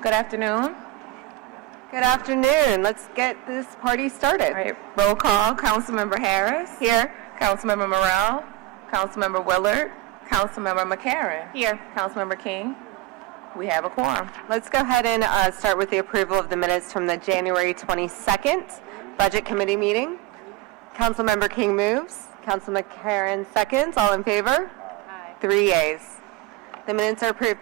Good afternoon. Good afternoon. Let's get this party started. All right, roll call. Councilmember Harris. Here. Councilmember Morrell. Councilmember Willard. Councilmember McCarron. Here. Councilmember King. We have a quorum. Let's go ahead and start with the approval of the minutes from the January 22nd Budget Committee meeting. Councilmember King moves. Councilmember McCarron seconds. All in favor? Aye. 3 yeas. The minutes are approved.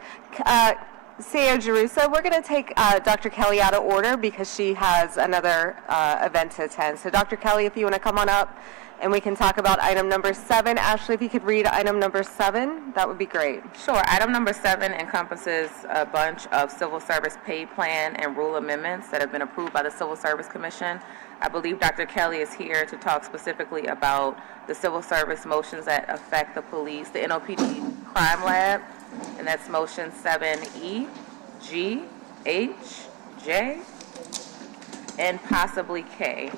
CEO Jerusa, we're going to take Dr. Kelly out of order because she has another event to attend. So Dr. Kelly, if you want to come on up and we can talk about item number 7. Ashley, if you could read item number 7, that would be great. Sure. Item number 7 encompasses a bunch of civil service pay plan and rule amendments that have been approved by the Civil Service Commission. I believe Dr. Kelly is here to talk specifically about the civil service motions that affect the police, the NOPD Crime Lab, and that's motion 7E, G, H, J, and possibly K.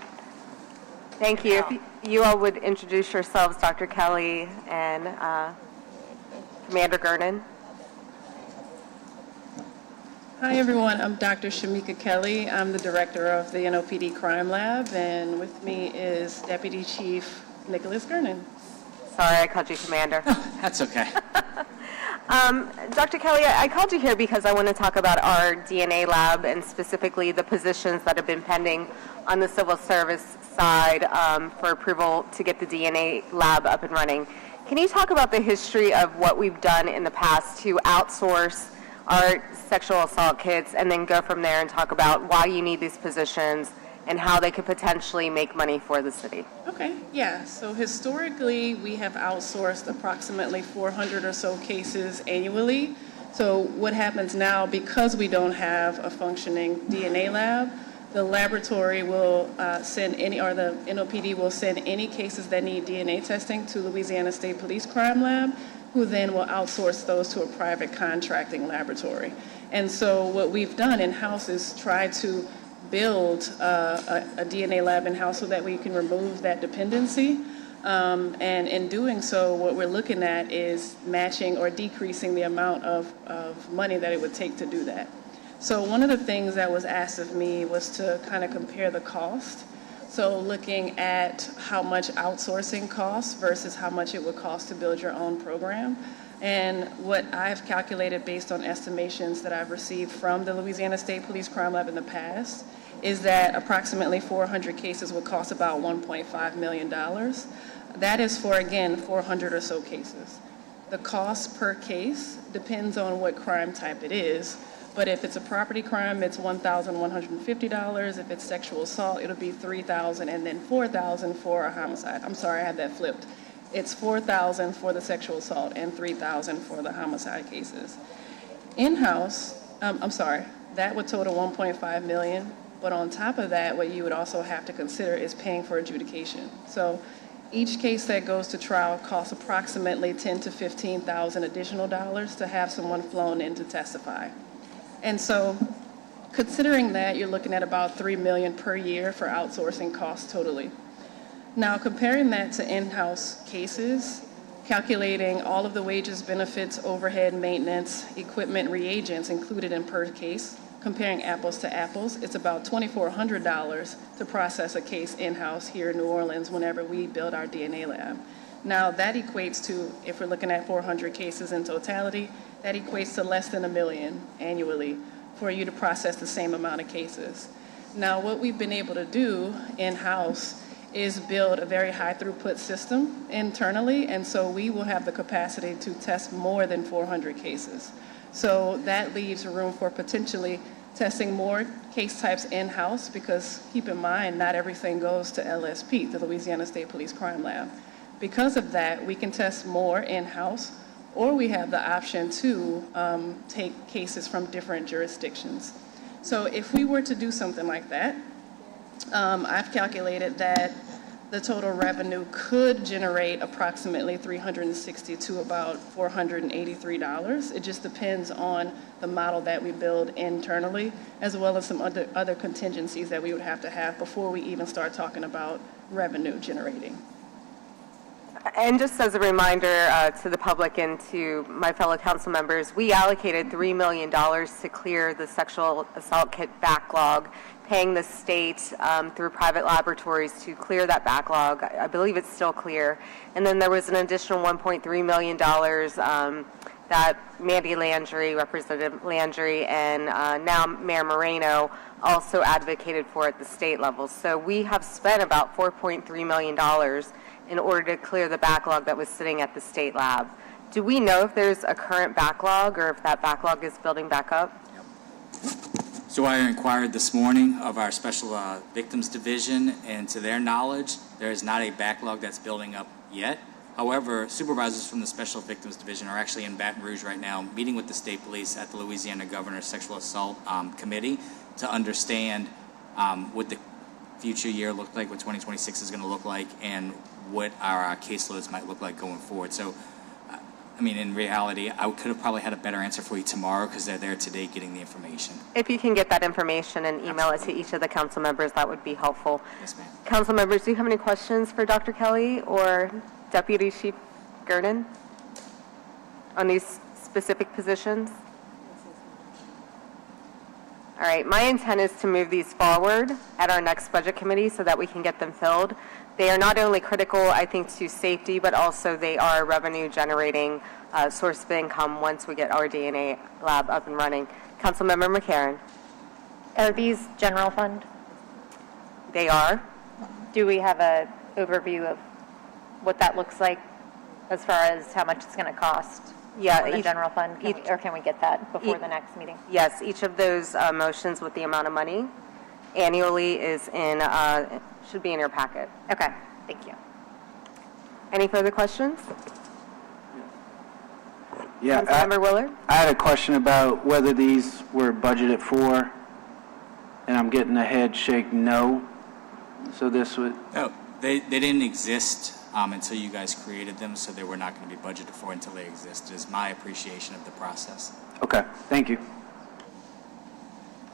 Thank you. If you all would introduce yourselves, Dr. Kelly and Commander Gernon. Hi, everyone. I'm Dr. Shamika Kelly. I'm the director of the NOPD Crime Lab, and with me is Deputy Chief Nicholas Gernon. Sorry, I called you Commander. That's okay. Dr. Kelly, I called you here because I want to talk about our DNA lab and specifically the positions that have been pending on the civil service side for approval to get the DNA lab up and running. Can you talk about the history of what we've done in the past to outsource our sexual assault kits and then go from there and talk about why you need these positions and how they could potentially make money for the city? Okay, yeah. So historically, we have outsourced approximately 400 or so cases annually. So what happens now, because we don't have a functioning DNA lab, the laboratory will send any, or the NOPD will send any cases that need DNA testing to Louisiana State Police Crime Lab, who then will outsource those to a private contracting laboratory. And so what we've done in-house is try to build a DNA lab in-house so that we can remove that dependency. And in doing so, what we're looking at is matching or decreasing the amount of money that it would take to do that. So one of the things that was asked of me was to kind of compare the cost. So looking at how much outsourcing costs versus how much it would cost to build your own program. And what I've calculated based on estimations that I've received from the Louisiana State Police Crime Lab in the past is that approximately 400 cases would cost about $1.5 million. That is for, again, 400 or so cases. The cost per case depends on what crime type it is, but if it's a property crime, it's $1,150. If it's sexual assault, it'll be $3,000 and then $4,000 for a homicide. I'm sorry, I had that flipped. It's $4,000 for the sexual assault and $3,000 for the homicide cases. In-house, that would total $1.5 million. But on top of that, what you would also have to consider is paying for adjudication. So each case that goes to trial costs approximately $10,000 to $15,000 additional dollars to have someone flown in to testify. And so considering that, you're looking at about $3 million per year for outsourcing costs totally. Now, comparing that to in-house cases, calculating all of the wages, benefits, overhead, maintenance, equipment, reagents included in per case, comparing apples to apples, it's about $2,400 to process a case in-house here in New Orleans whenever we build our DNA lab. Now, that equates to, if we're looking at 400 cases in totality, that equates to less than $1 million annually for you to process the same amount of cases. Now, what we've been able to do in-house is build a very high throughput system internally, and so we will have the capacity to test more than 400 cases. So that leaves room for potentially testing more case types in-house because keep in mind, not everything goes to LSP, the Louisiana State Police Crime Lab. Because of that, we can test more in-house, or we have the option to take cases from different jurisdictions. So if we were to do something like that, I've calculated that the total revenue could generate approximately $360 to about $483. It just depends on the model that we build internally, as well as some other contingencies that we would have to have before we even start talking about revenue generating. And just as a reminder to the public and to my fellow council members, we allocated $3 million to clear the sexual assault kit backlog, paying the state through private laboratories to clear that backlog. I believe it's still clear. And then there was an additional $1.3 million that Mandy Landry, Representative Landry, and now Mayor Moreno also advocated for at the state level. So we have spent about $4.3 million in order to clear the backlog that was sitting at the state lab. Do we know if there's a current backlog or if that backlog is building back up? So I inquired this morning of our Special Victims Division, and to their knowledge, there is not a backlog that's building up yet. However, supervisors from the Special Victims Division are actually in Baton Rouge right now, meeting with the state police at the Louisiana Governor's Sexual Assault Committee to understand what the future year looked like, what 2026 is going to look like, and what our caseloads might look like going forward. So, I mean, in reality, I could have probably had a better answer for you tomorrow because they're there today getting the information. If you can get that information and email it to each of the council members, that would be helpful. Yes, ma'am. Council members, do you have any questions for Dr. Kelly or Deputy Chief Gernon on these specific positions? All right, my intent is to move these forward at our next budget committee so that we can get them filled. They are not only critical, I think, to safety, but also they are a revenue-generating source of income once we get our DNA lab up and running. Councilmember McCarron. Are these general fund? They are. Do we have an overview of what that looks like as far as how much it's going to cost? Yeah, For the each- general fund, or can we get that before each- the next meeting? Yes, each of those motions with the amount of money annually is in, should be in your packet. Okay, thank you. Any further questions? Yeah, Councilmember Willard? I had a question about whether these were budgeted for, and I'm getting a head shake no. So this would, No, they didn't exist until you guys created them, so they were not going to be budgeted for until they existed, is my appreciation of the process. okay, thank you.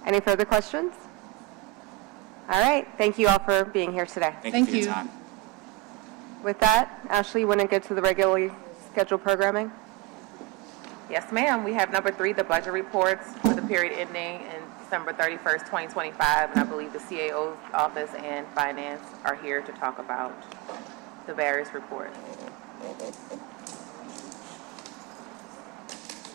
Any further questions? All right, thank you all for being here today. Thank you Thank for your you. time. With that, Ashley, you want to get to the regularly scheduled programming? Yes, ma'am. We have number 3, the budget reports for the period ending in December 31st, 2025, and I believe the CAO's office and finance are here to talk about the various reports.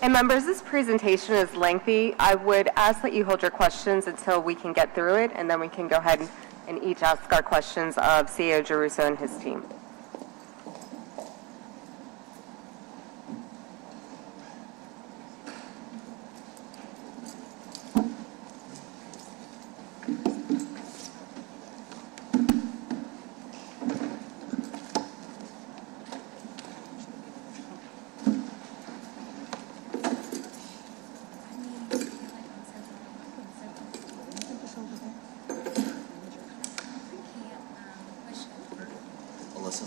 And members, this presentation is lengthy. I would ask that you hold your questions until we can get through it, and then we can go ahead and each ask our questions of CEO Giarrusso and his team. Alyssa.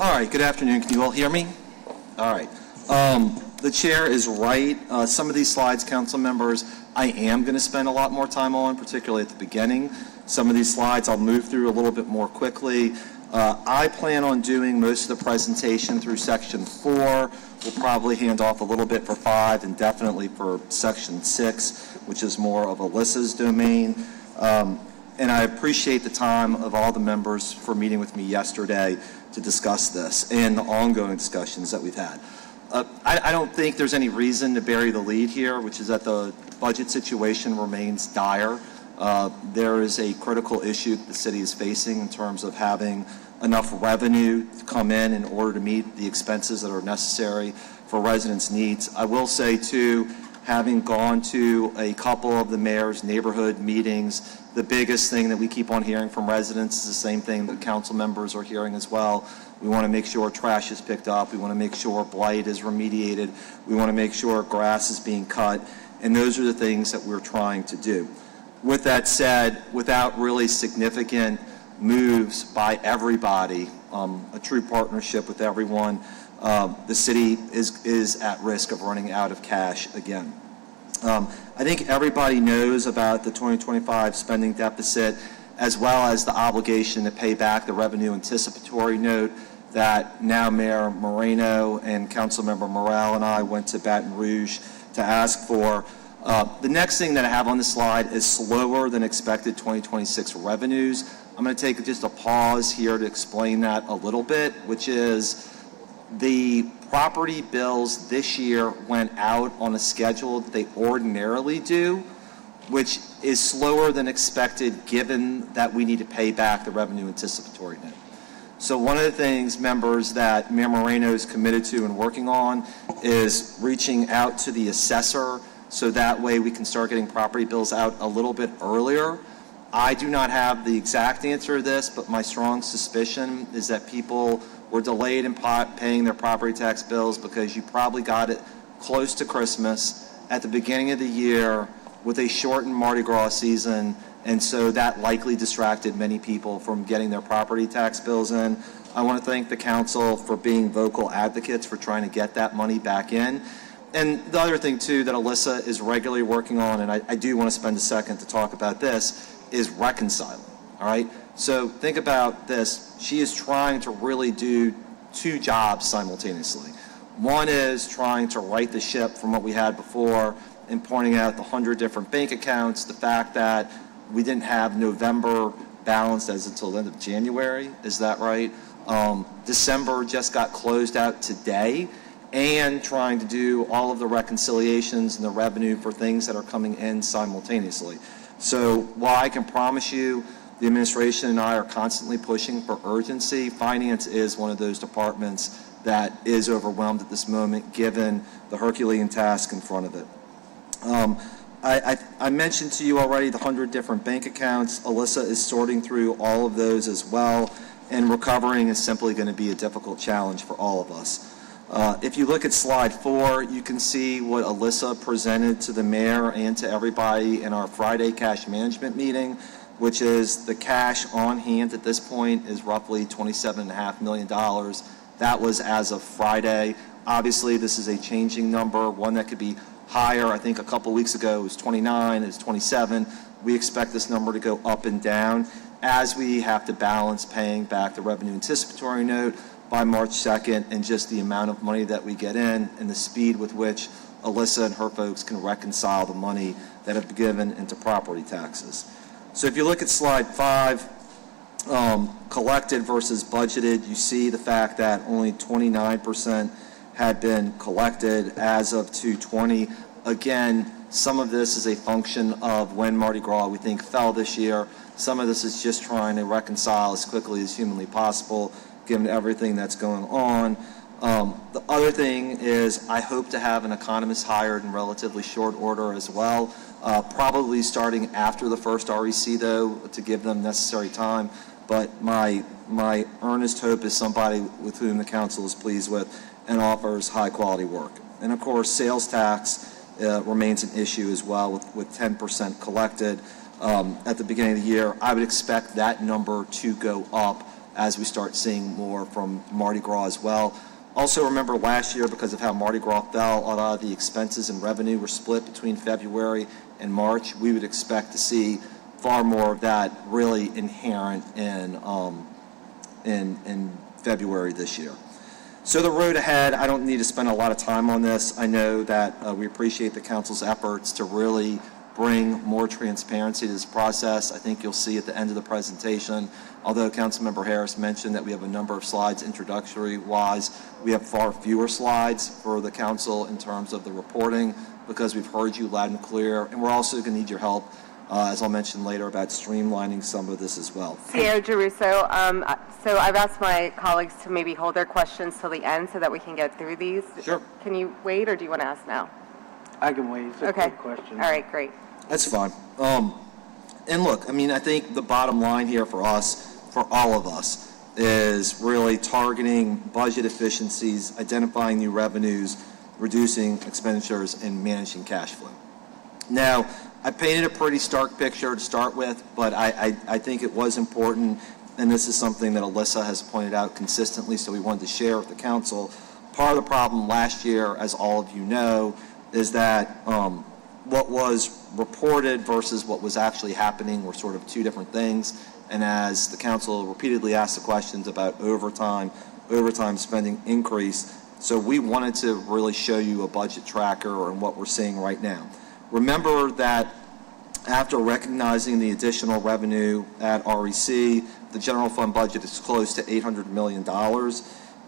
All right, good afternoon. Can you all hear me? All right. The chair is right. Some of these slides, council members, I am going to spend a lot more time on, particularly at the beginning. Some of these slides I'll move through a little bit more quickly. I plan on doing most of the presentation through section 4. We'll probably hand off a little bit for 5 and definitely for section 6, which is more of Alyssa's domain. And I appreciate the time of all the members for meeting with me yesterday to discuss this and the ongoing discussions that we've had. I don't think there's any reason to bury the lead here, which is that the budget situation remains dire. There is a critical issue that the city is facing in terms of having enough revenue to come in order to meet the expenses that are necessary for residents' needs. I will say, too, having gone to a couple of the mayor's neighborhood meetings The biggest thing that we keep on hearing from residents is the same thing that council members are hearing as well. We want to make sure trash is picked up. We want to make sure blight is remediated. We want to make sure grass is being cut. And those are the things that we're trying to do. With that said, without really significant moves by everybody, a true partnership with everyone, the city is at risk of running out of cash again. I think everybody knows about the 2025 spending deficit, as well as the obligation to pay back the revenue anticipatory note that now Mayor Moreno and Councilmember Morrell and I went to Baton Rouge to ask for. The next thing that I have on the slide is slower than expected 2026 revenues. I'm going to take just a pause here to explain that a little bit, which is the property bills this year went out on a schedule that they ordinarily do, which is slower than expected given that we need to pay back the revenue anticipatory note. So one of the things, members, that Mayor Moreno is committed to and working on is reaching out to the assessor so that way we can start getting property bills out a little bit earlier. I do not have the exact answer to this, but my strong suspicion is that people were delayed in paying their property tax bills because you probably got it close to Christmas at the beginning of the year with a shortened Mardi Gras season, and so that likely distracted many people from getting their property tax bills in. I want to thank the council for being vocal advocates for trying to get that money back in. And the other thing, too, that Alyssa is regularly working on, and I do want to spend a second to talk about this, is reconciling, all right? So think about this. She is trying to really do two jobs simultaneously. One is trying to right the ship from what we had before and pointing out the 100 different bank accounts, the fact that we didn't have November balanced as until the end of January. Is that right? December just got closed out today, and trying to do all of the reconciliations and the revenue for things that are coming in simultaneously. So while I can promise you the administration and I are constantly pushing for urgency, finance is one of those departments that is overwhelmed at this moment given the Herculean task in front of it. I mentioned to you already the 100 different bank accounts. Alyssa is sorting through all of those as well, and recovering is simply going to be a difficult challenge for all of us. If you look at slide 4, you can see what Alyssa presented to the mayor and to everybody in our Friday cash management meeting, which is the cash on hand at this point is roughly $27.5 million. That was as of Friday. Obviously, this is a changing number, one that could be higher. I think a couple weeks ago it was 29, it's 27. We expect this number to go up and down as we have to balance paying back the revenue anticipatory note by March 2nd and just the amount of money that we get in and the speed with which Alyssa and her folks can reconcile the money that have been given into property taxes. So if you look at slide 5, collected versus budgeted, you see the fact that only 29% had been collected as of 2/20. Again, some of this is a function of when Mardi Gras we think fell this year. Some of this is just trying to reconcile as quickly as humanly possible given everything that's going on. The other thing is I hope to have an economist hired in relatively short order as well, probably starting after the first REC, though, to give them necessary time. But my earnest hope is somebody with whom the council is pleased with and offers high-quality work. And, of course, sales tax remains an issue as well with 10% collected at the beginning of the year. I would expect that number to go up as we start seeing more from Mardi Gras as well. Also remember last year, because of how Mardi Gras fell, a lot of the expenses and revenue were split between February and March. We would expect to see far more of that really inherent in February this year. So the road ahead, I don't need to spend a lot of time on this. I know that we appreciate the council's efforts to really bring more transparency to this process. I think you'll see at the end of the presentation, although Councilmember Harris mentioned that we have a number of slides introductory-wise, we have far fewer slides for the council in terms of the reporting because we've heard you loud and clear, and we're also going to need your help, as I'll mention later, about streamlining some of this as well. Sierra Geruso, so I've asked my colleagues to maybe hold their questions till the end so that we can get through these. Sure. Can you wait, or do you want to ask now? I can wait. It's a Okay. quick question. All right, great. That's fine. And look, I mean, I think the bottom line here for us, for all of us, is really targeting budget efficiencies, identifying new revenues, reducing expenditures, and managing cash flow. Now, I painted a pretty stark picture to start with, but I think it was important, and this is something that Alyssa has pointed out consistently, so we wanted to share with the council. Part of the problem last year, as all of you know, is that what was reported versus what was actually happening were sort of two different things. And as the council repeatedly asked the questions about overtime spending increase, so we wanted to really show you a budget tracker and what we're seeing right now. Remember that after recognizing the additional revenue at REC, the general fund budget is close to $800 million.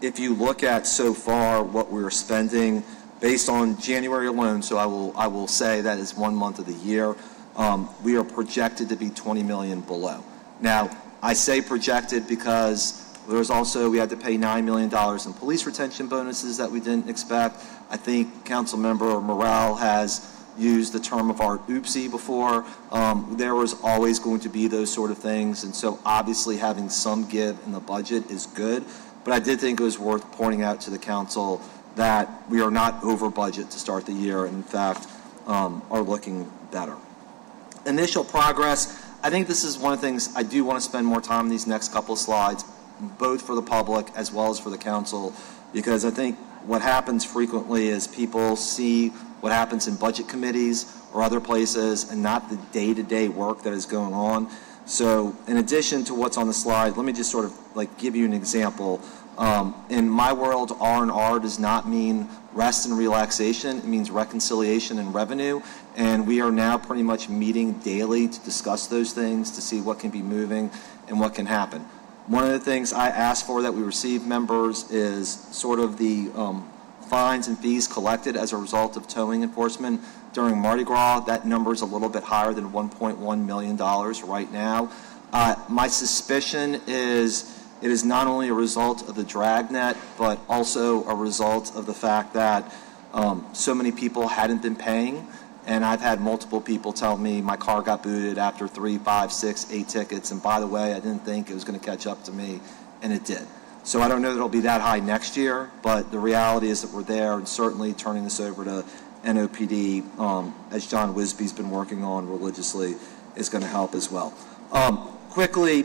If you look at so far what we're spending based on January alone, so I will say that is 1 month of the year, we are projected to be 20 million below. Now, I say projected because there's also, we had to pay $9 million in police retention bonuses that we didn't expect. I think Councilmember Morrell has used the term of art oopsie before. There was always going to be those sort of things, and so obviously having some give in the budget is good, but I did think it was worth pointing out to the council that we are not over budget to start the year, and in fact are looking better. Initial progress, I think this is one of the things I do want to spend more time on these next couple of slides, both for the public as well as for the council, because I think what happens frequently is people see what happens in budget committees or other places and not the day-to-day work that is going on. So in addition to what's on the slide, let me just sort of like give you an example. In my world, R&R does not mean rest and relaxation. It means reconciliation and revenue. And we are now pretty much meeting daily to discuss those things, to see what can be moving and what can happen. One of the things I asked for that we receive, members, is sort of the fines and fees collected as a result of towing enforcement during Mardi Gras. That number is a little bit higher than $1.1 million right now. My suspicion is it is not only a result of the dragnet, but also a result of the fact that so many people hadn't been paying. And I've had multiple people tell me my car got booted after 3, 5, 6, 8 tickets. And by the way, I didn't think it was going to catch up to me, and it did. So I don't know that it'll be that high next year, but the reality is that we're there, and certainly turning this over to NOPD, as John Wisby's been working on religiously, is going to help as well. Quickly,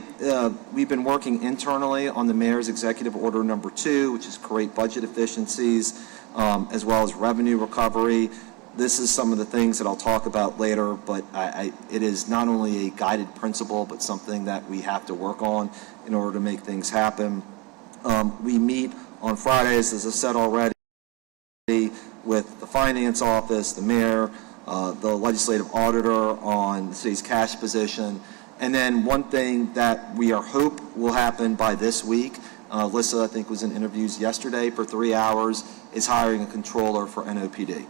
we've been working internally on the Mayor's Executive Order number 2, which is create budget efficiencies, as well as revenue recovery. This is some of the things that I'll talk about later, but it is not only a guided principle, but something that we have to work on in order to make things happen. We meet on Fridays, as I said already, with the Finance Office, the Mayor, the Legislative Auditor on the city's cash position. And then one thing that we hope will happen by this week, Alyssa, I think, was in interviews yesterday for 3 hours, is hiring a controller for NOPD.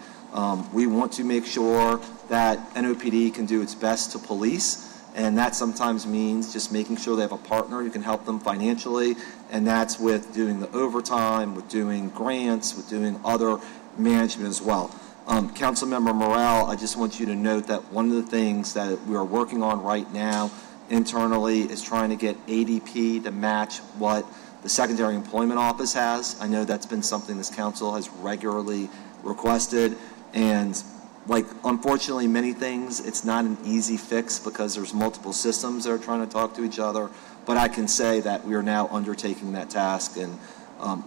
We want to make sure that NOPD can do its best to police, and that sometimes means just making sure they have a partner who can help them financially, and that's with doing the overtime, with doing grants, with doing other management as well. Councilmember Morrell, I just want you to note that one of the things that we are working on right now internally is trying to get ADP to match what the Secondary Employment Office has. I know that's been something this council has regularly requested, and like, unfortunately, many things, it's not an easy fix because there's multiple systems that are trying to talk to each other, but I can say that we are now undertaking that task and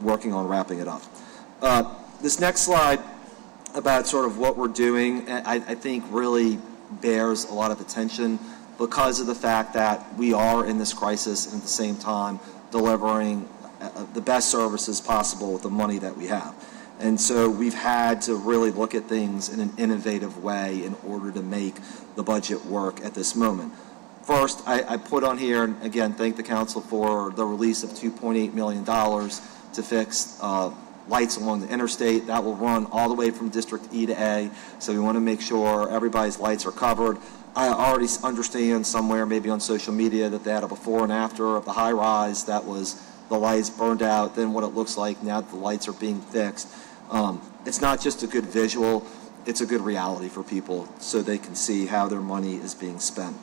working on wrapping it up. This next slide about sort of what we're doing, I think really bears a lot of attention because of the fact that we are in this crisis and at the same time delivering the best services possible with the money that we have. And so we've had to really look at things in an innovative way in order to make the budget work at this moment. First, I put on here, and again, thank the council for the release of $2.8 million to fix lights along the interstate. That will run all the way from District E to A, so we want to make sure everybody's lights are covered. I already understand somewhere, maybe on social media, that they had a before and after of the high rise that was the lights burned out, then what it looks like now that the lights are being fixed. It's not just a good visual, it's a good reality for people so they can see how their money is being spent.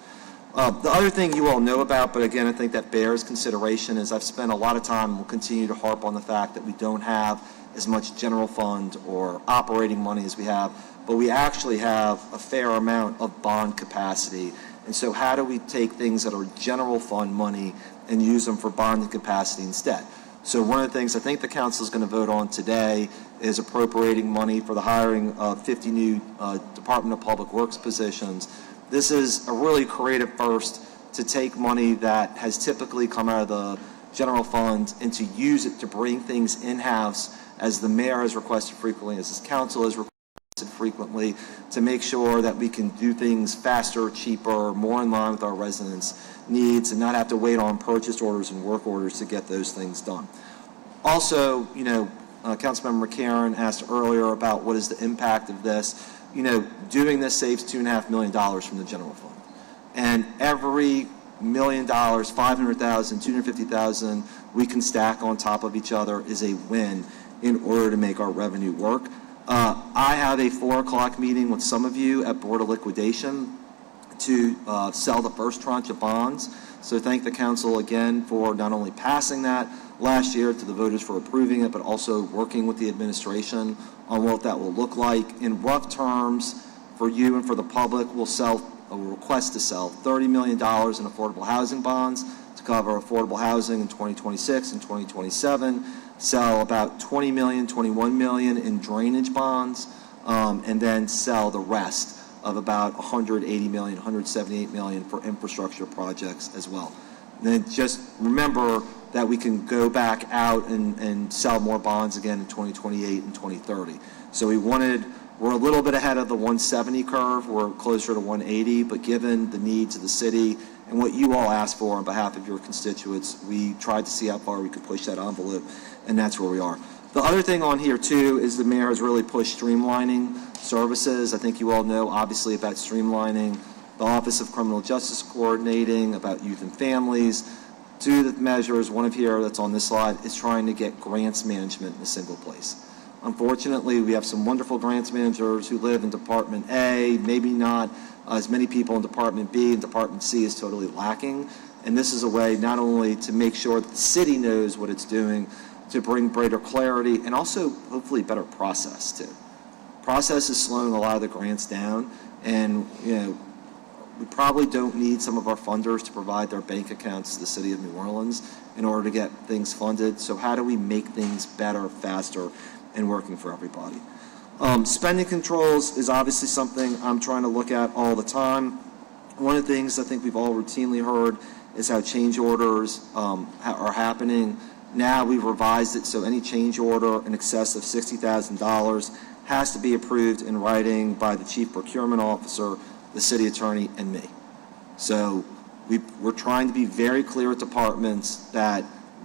The other thing you all know about, but again, I think that bears consideration, is I've spent a lot of time and will continue to harp on the fact that we don't have as much general fund or operating money as we have, but we actually have a fair amount of bond capacity. And so how do we take things that are general fund money and use them for bonding capacity instead? So one of the things I think the council is going to vote on today is appropriating money for the hiring of 50 new Department of Public Works positions. This is a really creative first to take money that has typically come out of the general fund and to use it to bring things in-house, as the mayor has requested frequently, as his council has requested frequently, to make sure that we can do things faster, cheaper, more in line with our residents' needs, and not have to wait on purchase orders and work orders to get those things done. Also, Councilmember McCarron asked earlier about what is the impact of this. Doing this saves $2.5 million from the general fund. And every $1 million, $500,000, $250,000 we can stack on top of each other is a win in order to make our revenue work. I have a 4 o'clock meeting with some of you at Board of Liquidation to sell the first tranche of bonds. So thank the council again for not only passing that last year, to the voters for approving it, but also working with the administration on what that will look like. In rough terms, for you and for the public, we'll request to sell $30 million in affordable housing bonds to cover affordable housing in 2026 and 2027, sell about $20 million, $21 million in drainage bonds, and then sell the rest of about $180 million, $178 million for infrastructure projects as well. And then just remember that we can go back out and sell more bonds again in 2028 and 2030. So we're a little bit ahead of the 170 curve. We're closer to 180, but given the needs of the city and what you all asked for on behalf of your constituents, we tried to see how far we could push that envelope, and that's where we are. The other thing on here, too, is the mayor has really pushed streamlining services. I think you all know, obviously, about streamlining the Office of Criminal Justice Coordinating, about youth and families. Two of the measures, one of here that's on this slide, is trying to get grants management in a single place. Unfortunately, we have some wonderful grants managers who live in Department A, maybe not as many people in Department B, and Department C is totally lacking. And this is a way not only to make sure that the city knows what it's doing, to bring greater clarity, and also hopefully better process too. Process is slowing a lot of the grants down, and we probably don't need some of our funders to provide their bank accounts to the city of New Orleans in order to get things funded. So how do we make things better, faster, and working for everybody? Spending controls is obviously something I'm trying to look at all the time. One of the things I think we've all routinely heard is how change orders are happening. Now we've revised it so any change order in excess of $60,000 has to be approved in writing by the chief procurement officer, the city attorney, and me. So we're trying to be very clear with departments that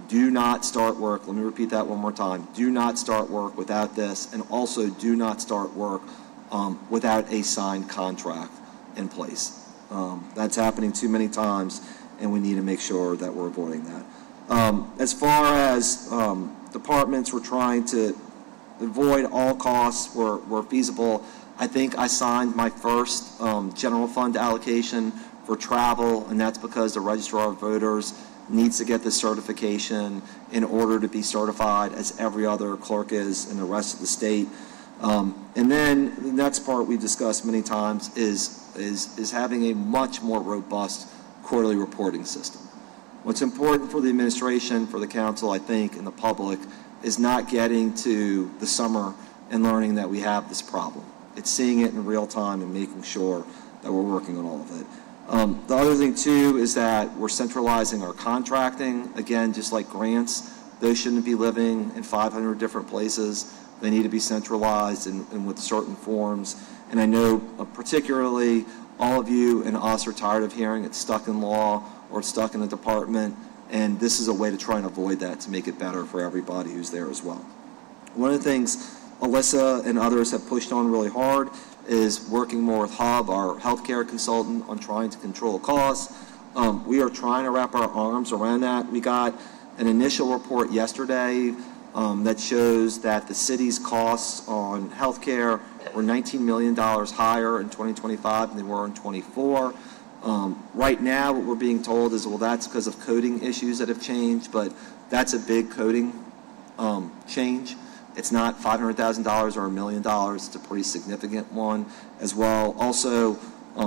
do not start work, let me repeat that one more time, do not start work without this, and also do not start work without a signed contract in place. That's happening too many times, and we need to make sure that we're avoiding that. As far as departments, we're trying to avoid all costs where feasible. I think I signed my first general fund allocation for travel, and that's because the registrar of voters needs to get this certification in order to be certified as every other clerk is in the rest of the state. And then the next part we discussed many times is having a much more robust quarterly reporting system. What's important for the administration, for the council, I think, and the public, is not getting to the summer and learning that we have this problem. It's seeing it in real time and making sure that we're working on all of it. The other thing, too, is that we're centralizing our contracting. Again, just like grants, those shouldn't be living in 500 different places. They need to be centralized and with certain forms. And I know particularly all of you and us are tired of hearing it's stuck in law or stuck in a department, and this is a way to try and avoid that, to make it better for everybody who's there as well. One of the things Alyssa and others have pushed on really hard is working more with Hub, our healthcare consultant, on trying to control costs. We are trying to wrap our arms around that. We got an initial report yesterday that shows that the city's costs on healthcare were $19 million higher in 2025 than they were in 24. Right now, what we're being told is, well, that's because of coding issues that have changed, but that's a big coding change. It's not $500,000 or $1 million. It's a pretty significant one as well. Also,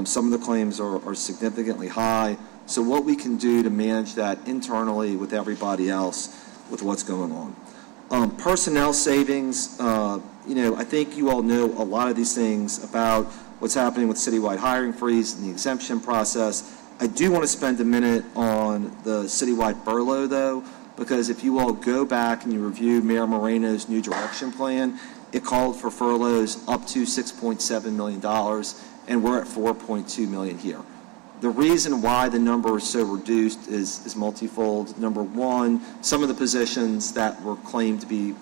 some of the claims are significantly high. So what we can do to manage that internally with everybody else with what's going on. Personnel savings, I think you all know a lot of these things about what's happening with citywide hiring freeze and the exemption process. I do want to spend a minute on the citywide furlough, though, because if you all go back and you review Mayor Moreno's new direction plan, it called for furloughs up to $6.7 million, and we're at $4.2 million here. The reason why the number is so reduced is multifold. Number one, some of the positions that were claimed to be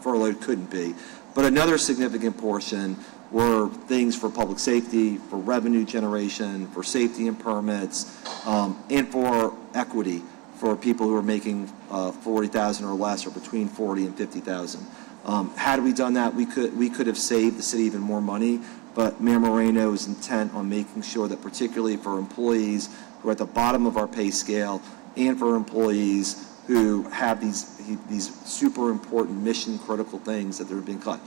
furloughed couldn't be. But another significant portion were things for public safety, for revenue generation, for safety and permits, and for equity for people who are making $40,000 or less, or between $40,000 and $50,000. Had we done that, we could have saved the city even more money. But Mayor Moreno is intent on making sure that, particularly for employees who are at the bottom of our pay scale, and for employees who have these super important mission critical things that are being cut.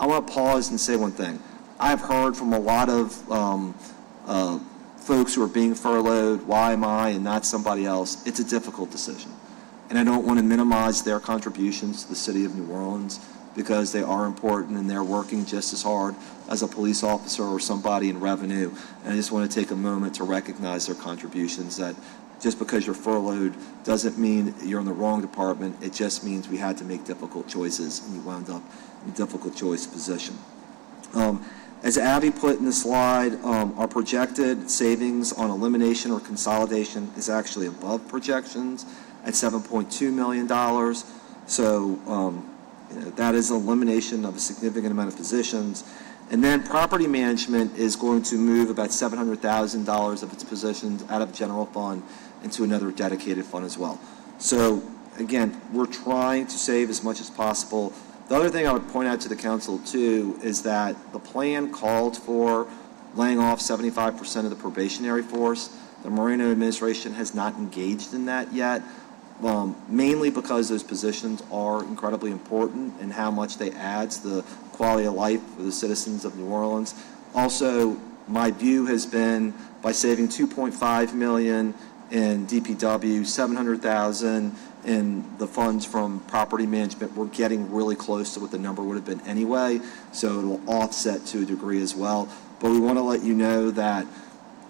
I want to pause and say one thing. I've heard from a lot of folks who are being furloughed, why am I and not somebody else? It's a difficult decision. And I don't want to minimize their contributions to the city of New Orleans, because they are important and they're working just as hard as a police officer or somebody in revenue. And I just want to take a moment to recognize their contributions, that just because you're furloughed doesn't mean you're in the wrong department. It just means we had to make difficult choices, and you wound up in a difficult choice position. As Abby put in the slide, our projected savings on elimination or consolidation is actually above projections at $7.2 million. So that is elimination of a significant amount of positions. And then property management is going to move about $700,000 of its positions out of general fund into another dedicated fund as well. So again, we're trying to save as much as possible. The other thing I would point out to the council too is that the plan called for laying off 75% of the probationary force. The Moreno administration has not engaged in that yet. Mainly because those positions are incredibly important and how much they add to the quality of life for the citizens of New Orleans. Also, my view has been by saving $2.5 million in DPW, $700,000 in the funds from property management, we're getting really close to what the number would have been anyway, so it will offset to a degree as well. But we want to let you know that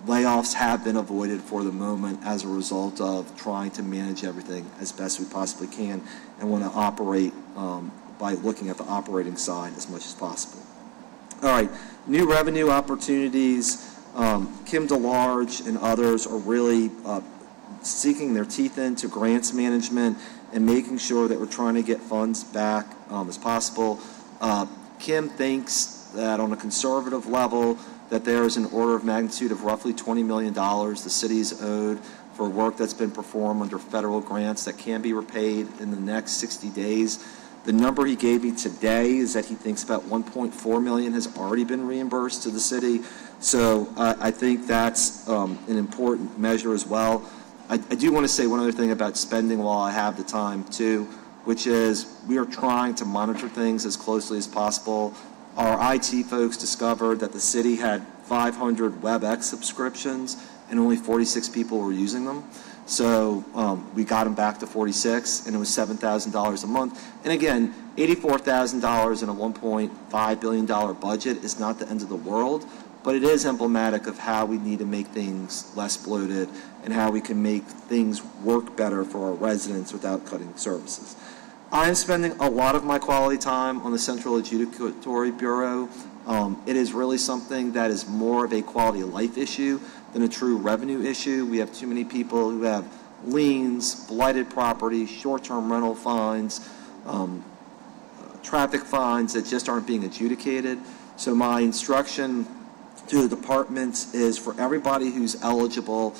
layoffs have been avoided for the moment as a result of trying to manage everything as best we possibly can, and want to operate by looking at the operating side as much as possible. All right, new revenue opportunities. Kim DeLarge and others are really sinking their teeth into grants management and making sure that we're trying to get funds back as possible. Kim thinks that on a conservative level that there is an order of magnitude of roughly $20 million the city is owed for work that's been performed under federal grants that can be repaid in the next 60 days. The number he gave me today is that he thinks about $1.4 million has already been reimbursed to the city. So I think that's an important measure as well. I do want to say one other thing about spending while I have the time too, which is we are trying to monitor things as closely as possible. Our IT folks discovered that the city had 500 WebEx subscriptions and only 46 people were using them. So we got them back to 46, and it was $7,000 a month. And again, $84,000 in a $1.5 billion budget is not the end of the world, but it is emblematic of how we need to make things less bloated and how we can make things work better for our residents without cutting services. I'm spending a lot of my quality time on the Central Adjudicatory Bureau. It is really something that is more of a quality of life issue than a true revenue issue. We have too many people who have liens, blighted property, short-term rental fines, traffic fines that just aren't being adjudicated. So my instruction to the departments is for everybody who's eligible,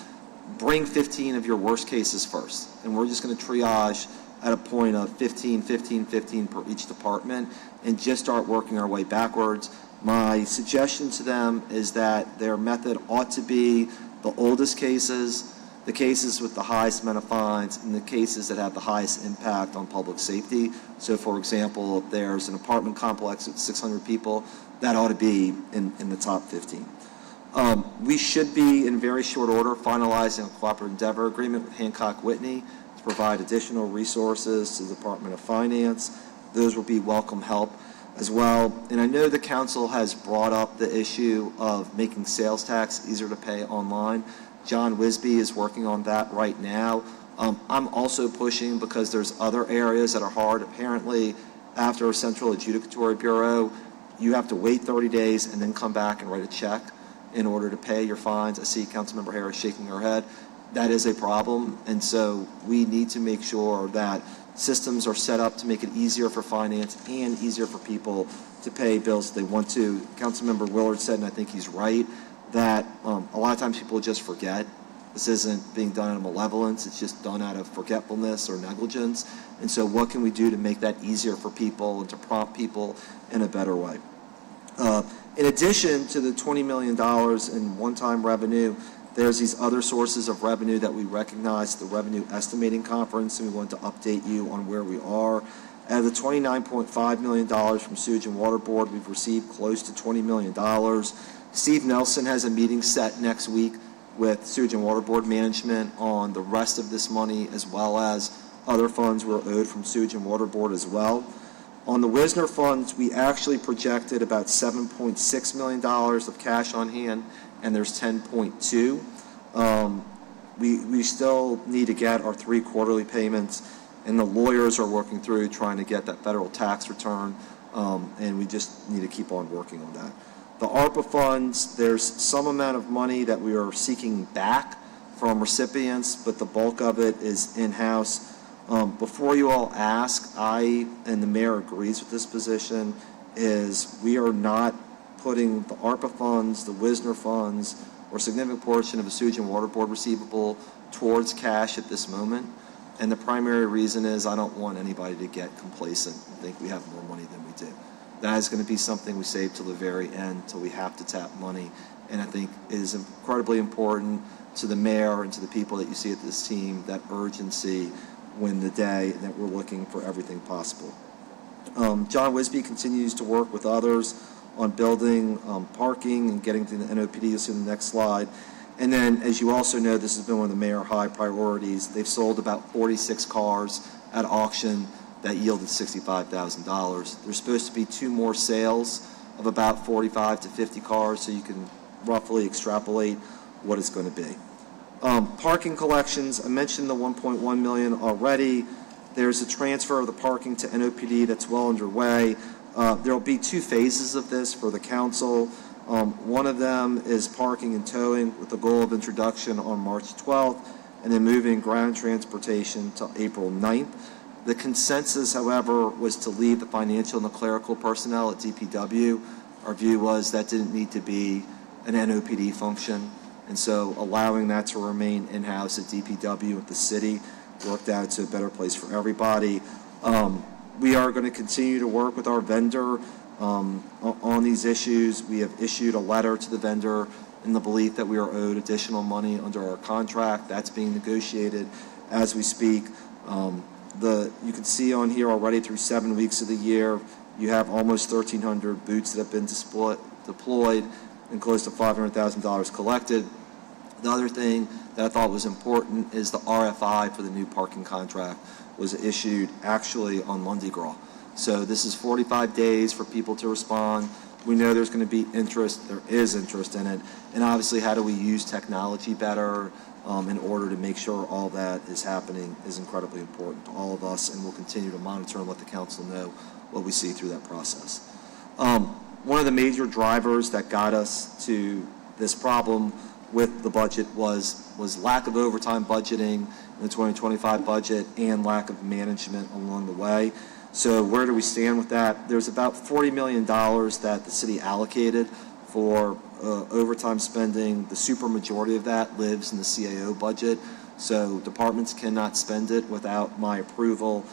bring 15 of your worst cases first. And we're just going to triage at a point of 15 per each department and just start working our way backwards. My suggestion to them is that their method ought to be the oldest cases, the cases with the highest amount of fines, and the cases that have the highest impact on public safety. So, for example, if there's an apartment complex with 600 people, that ought to be in the top 15. We should be, in very short order, finalizing a cooperative endeavor agreement with Hancock Whitney to provide additional resources to the Department of Finance. Those will be welcome help as well. And I know the council has brought up the issue of making sales tax easier to pay online. John Wisby is working on that right now. I'm also pushing because there's other areas that are hard. Apparently, after a central adjudicatory bureau, you have to wait 30 days and then come back and write a check in order to pay your fines. I see Councilmember Harris shaking her head. That is a problem, and so we need to make sure that systems are set up to make it easier for finance and easier for people to pay bills if they want to. Councilmember Willard said, and I think he's right, that a lot of times people just forget. This isn't being done out of malevolence, it's just done out of forgetfulness or negligence. And so what can we do to make that easier for people and to prompt people in a better way? In addition to the $20 million in one-time revenue, there's these other sources of revenue that we recognize at the Revenue Estimating Conference, and we want to update you on where we are. Out of the $29.5 million from Sewage and Water Board, we've received close to $20 million. Steve Nelson has a meeting set next week with Sewage and Water Board management on the rest of this money, as well as other funds we're owed from Sewage and Water Board as well. On the Wisner funds, we actually projected about $7.6 million of cash on hand, and there's 10.2. We still need to get our 3 quarterly payments, and the lawyers are working through trying to get that federal tax return, and we just need to keep on working on that. The ARPA funds, there's some amount of money that we are seeking back from recipients, but the bulk of it is in-house. Before you all ask, I, and the mayor agrees with this position, is we are not putting the ARPA funds, the Wisner funds, or a significant portion of the Sewage and Water Board receivable towards cash at this moment. And the primary reason is I don't want anybody to get complacent and think we have more money than we do. That is going to be something we save till the very end, till we have to tap money. And I think it is incredibly important to the mayor and to the people that you see at this team, that urgency win the day, and that we're looking for everything possible. John Wisby continues to work with others on building parking and getting to the NOPD. You'll see in the next slide. And then, as you also know, this has been one of the mayor high priorities. They've sold about 46 cars at auction that yielded $65,000. There's supposed to be 2 more sales of about 45 to 50 cars, so you can roughly extrapolate what it's going to be. Parking collections, I mentioned the $1.1 million already. There's a transfer of the parking to NOPD that's well underway. There will be 2 phases of this for the council. One of them is parking and towing with the goal of introduction on March 12th, and then moving ground transportation to April 9th. The consensus, however, was to leave the financial and the clerical personnel at DPW. Our view was that didn't need to be an NOPD function, and so allowing that to remain in-house at DPW with the city worked out to a better place for everybody. We are going to continue to work with our vendor on these issues. We have issued a letter to the vendor in the belief that we are owed additional money under our contract. That's being negotiated as we speak. You can see on here already through 7 weeks of the year, you have almost 1,300 boots that have been deployed and close to $500,000 collected. The other thing that I thought was important is the RFI for the new parking contract was issued actually on Lundi Gras. So this is 45 days for people to respond. We know there's going to be interest. There is interest in it. And obviously, how do we use technology better in order to make sure all that is happening is incredibly important to all of us, and we'll continue to monitor and let the council know what we see through that process. One of the major drivers that got us to this problem with the budget was lack of overtime budgeting in the 2025 budget and lack of management along the way. So where do we stand with that? There's about $40 million that the city allocated for overtime spending. The supermajority of that lives in the CAO budget, so departments cannot spend it without my approval.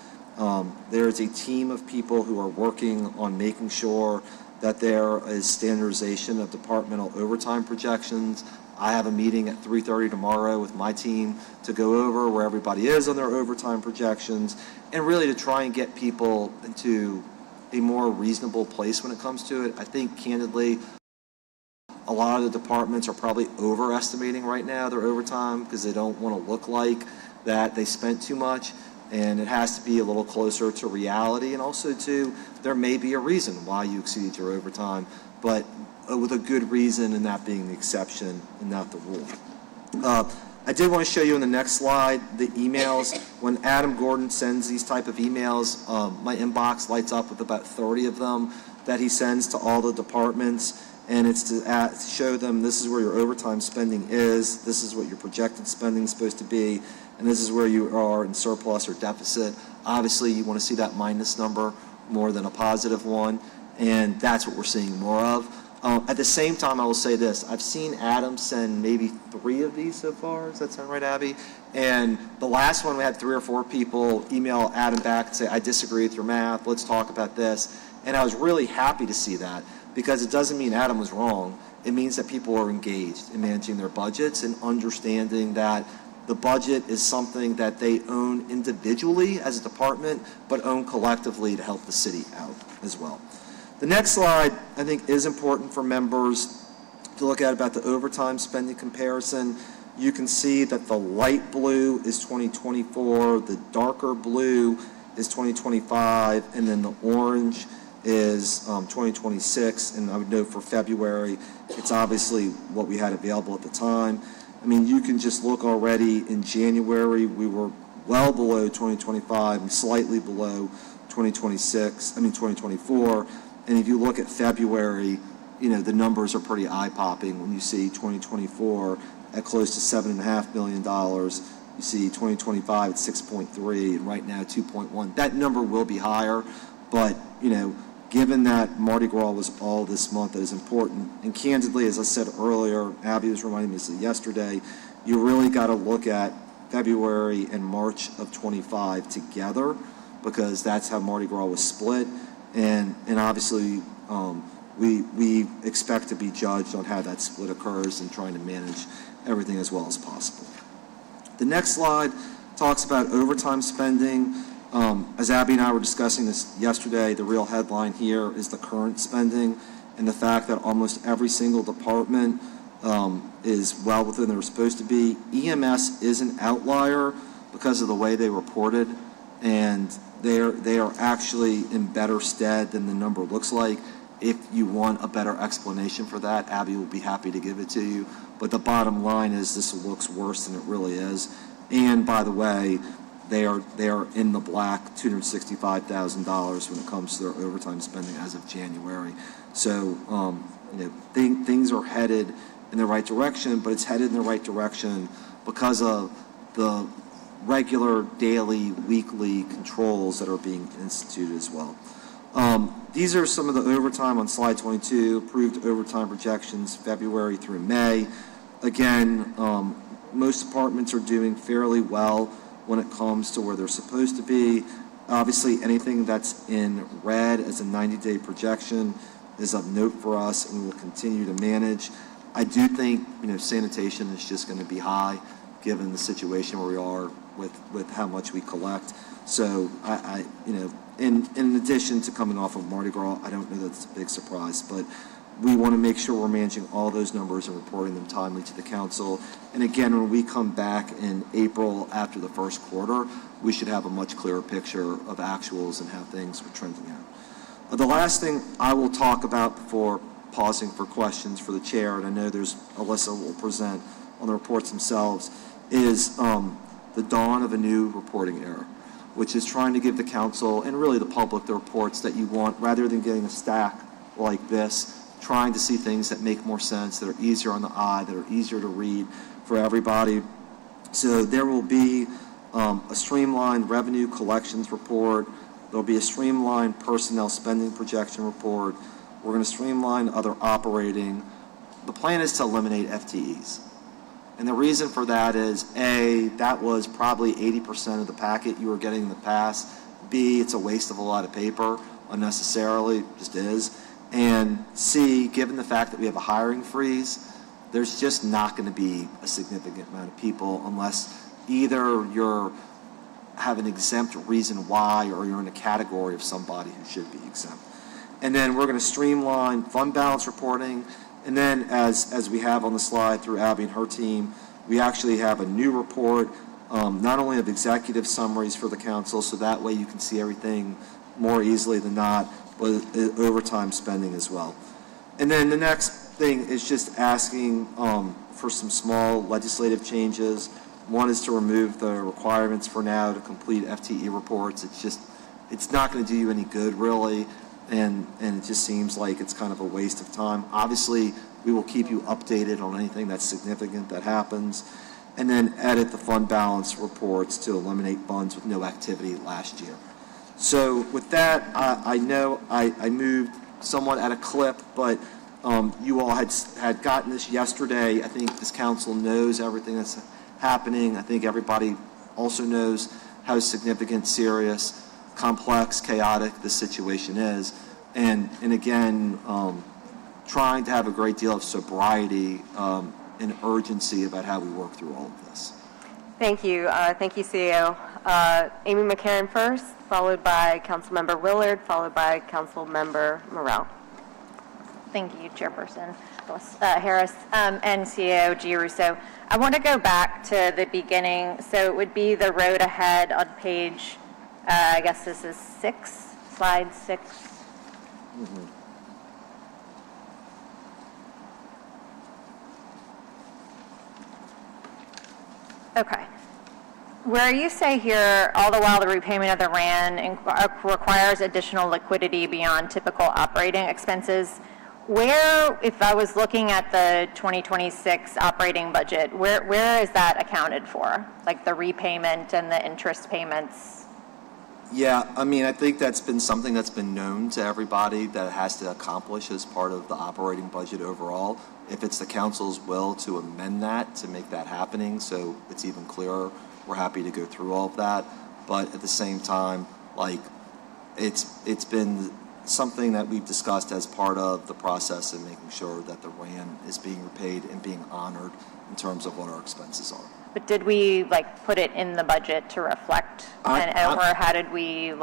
There is a team of people who are working on making sure that there is standardization of departmental overtime projections. I have a meeting at 3:30 tomorrow with my team to go over where everybody is on their overtime projections and really to try and get people into a more reasonable place when it comes to it. I think, candidly, a lot of the departments are probably overestimating right now their overtime because they don't want to look like that they spent too much, and it has to be a little closer to reality, and also too, there may be a reason why you exceeded your overtime, but with a good reason, and that being the exception and not the rule. I did want to show you in the next slide the emails. When Adam Gordon sends these type of emails, my inbox lights up with about 30 of them that he sends to all the departments, and it's to show them this is where your overtime spending is, this is what your projected spending is supposed to be, and this is where you are in surplus or deficit. Obviously, you want to see that minus number more than a positive one, and that's what we're seeing more of. At the same time, I will say this. I've seen Adam send maybe 3 of these so far. Does that sound right, Abby? And the last one, we had 3 or 4 people email Adam back and say, I disagree with your math. Let's talk about this. And I was really happy to see that because it doesn't mean Adam was wrong. It means that people are engaged in managing their budgets and understanding that the budget is something that they own individually as a department, but own collectively to help the city out as well. The next slide, I think, is important for members to look at about the overtime spending comparison. You can see that the light blue is 2024, the darker blue is 2025, and then the orange is 2026. And I would note for February, it's obviously what we had available at the time. I mean, you can just look already in January, we were well below 2025 and slightly below 2024. And if you look at February, you know, the numbers are pretty eye-popping when you see 2024 at close to $7.5 million. You see 2025 at 6.3, and right now 2.1. That number will be higher, but, you know, given that Mardi Gras was all this month, that is important. And candidly, as I said earlier, Abby was reminding me this yesterday, you really got to look at February and March of 25 together because that's how Mardi Gras was split. And obviously, we expect to be judged on how that split occurs and trying to manage everything as well as possible. The next slide talks about overtime spending. As Abby and I were discussing this yesterday, the real headline here is the current spending and the fact that almost every single department is well within they're supposed to be. EMS is an outlier because of the way they reported, and they are actually in better stead than the number looks like. If you want a better explanation for that, Abby will be happy to give it to you. But the bottom line is this looks worse than it really is. And by the way, they are in the black, $265,000 when it comes to their overtime spending as of January. So things are headed in the right direction, but it's headed in the right direction because of the regular daily, weekly controls that are being instituted as well. These are some of the overtime on slide 22, approved overtime projections February through May. Again, most departments are doing fairly well when it comes to where they're supposed to be. Obviously, anything that's in red as a 90-day projection is of note for us, and we will continue to manage. I do think, sanitation is just going to be high, given the situation where we are with how much we collect. So, in addition to coming off of Mardi Gras, I don't know that's a big surprise, but we want to make sure we're managing all those numbers and reporting them timely to the council. And again, when we come back in April after the first quarter, we should have a much clearer picture of actuals and how things are trending out. The last thing I will talk about before pausing for questions for the chair, and I know Alyssa will present on the reports themselves, is the dawn of a new reporting era, which is trying to give the council and really the public the reports that you want, rather than getting a stack like this, trying to see things that make more sense, that are easier on the eye, that are easier to read for everybody. So there will be a streamlined revenue collections report. There'll be a streamlined personnel spending projection report. We're going to streamline other operating. The plan is to eliminate FTEs. And the reason for that is, A, that was probably 80% of the packet you were getting in the past. B, it's a waste of a lot of paper unnecessarily, just is. And C, given the fact that we have a hiring freeze, there's just not going to be a significant amount of people unless either you're have an exempt reason why or you're in a category of somebody who should be exempt. And then we're going to streamline fund balance reporting. And then as we have on the slide through Abby and her team, we actually have a new report, not only of executive summaries for the council, so that way you can see everything more easily than not, but overtime spending as well. And then the next thing is just asking for some small legislative changes. One is to remove the requirements for now to complete FTE reports. It's not going to do you any good, really, and it just seems like it's kind of a waste of time. Obviously, we will keep you updated on anything that's significant that happens, and then edit the fund balance reports to eliminate funds with no activity last year. So with that, I know I moved somewhat at a clip, but you all had gotten this yesterday. I think this council knows everything that's happening. I think everybody also knows how significant, serious, complex, chaotic this situation is. And again, trying to have a great deal of sobriety and urgency about how we work through all of this. Thank you. Thank you, CEO. Amy McCarron first, followed by Councilmember Willard, followed by Councilmember Morrell. Thank you, Chairperson Harris, and CEO Giarrusso. I want to go back to the beginning. So it would be the road ahead on page, I guess this is slide 6. Mm-hmm. Okay. Where you say here, all the while the repayment of the RAN requires additional liquidity beyond typical operating expenses, where, if I was looking at the 2026 operating budget, where is that accounted for? Like the repayment and the interest payments? Yeah, I mean, I think that's been something that's been known to everybody that it has to accomplish as part of the operating budget overall. If it's the council's will to amend that, to make that happening, so it's even clearer, we're happy to go through all of that. But at the same time, like, it's been something that we've discussed as part of the process in making sure that the RAN is being repaid and being honored in terms of what our expenses are. But did we put it in the budget to reflect, or how did we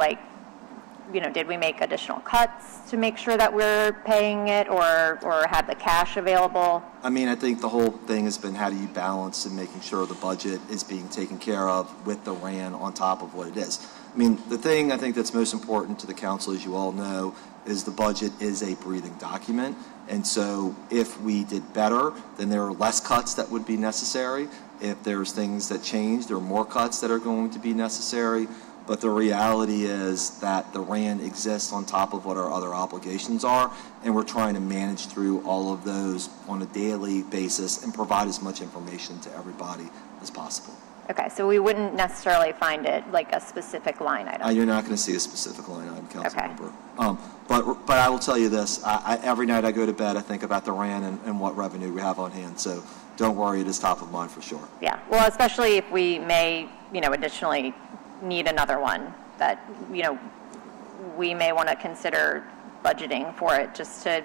did we make additional cuts to make sure that we're paying it, or have the cash available? I mean, I think the whole thing has been how do you balance and making sure the budget is being taken care of with the RAN on top of what it is. I mean, the thing I think that's most important to the council, as you all know, is the budget is a breathing document. And so if we did better, then there are less cuts that would be necessary. If there's things that change, there are more cuts that are going to be necessary. But the reality is that the RAN exists on top of what our other obligations are, and we're trying to manage through all of those on a daily basis and provide as much information to everybody as possible. Okay, so we wouldn't necessarily find it like a specific line item. You're not going to see a specific line item, council Okay. member. But I will tell you this, every night I go to bed, I think about the RAN and what revenue we have on hand. So don't worry, it is top of mind for sure. Yeah, well, especially if we may, additionally need another one that, we may want to consider budgeting for it just to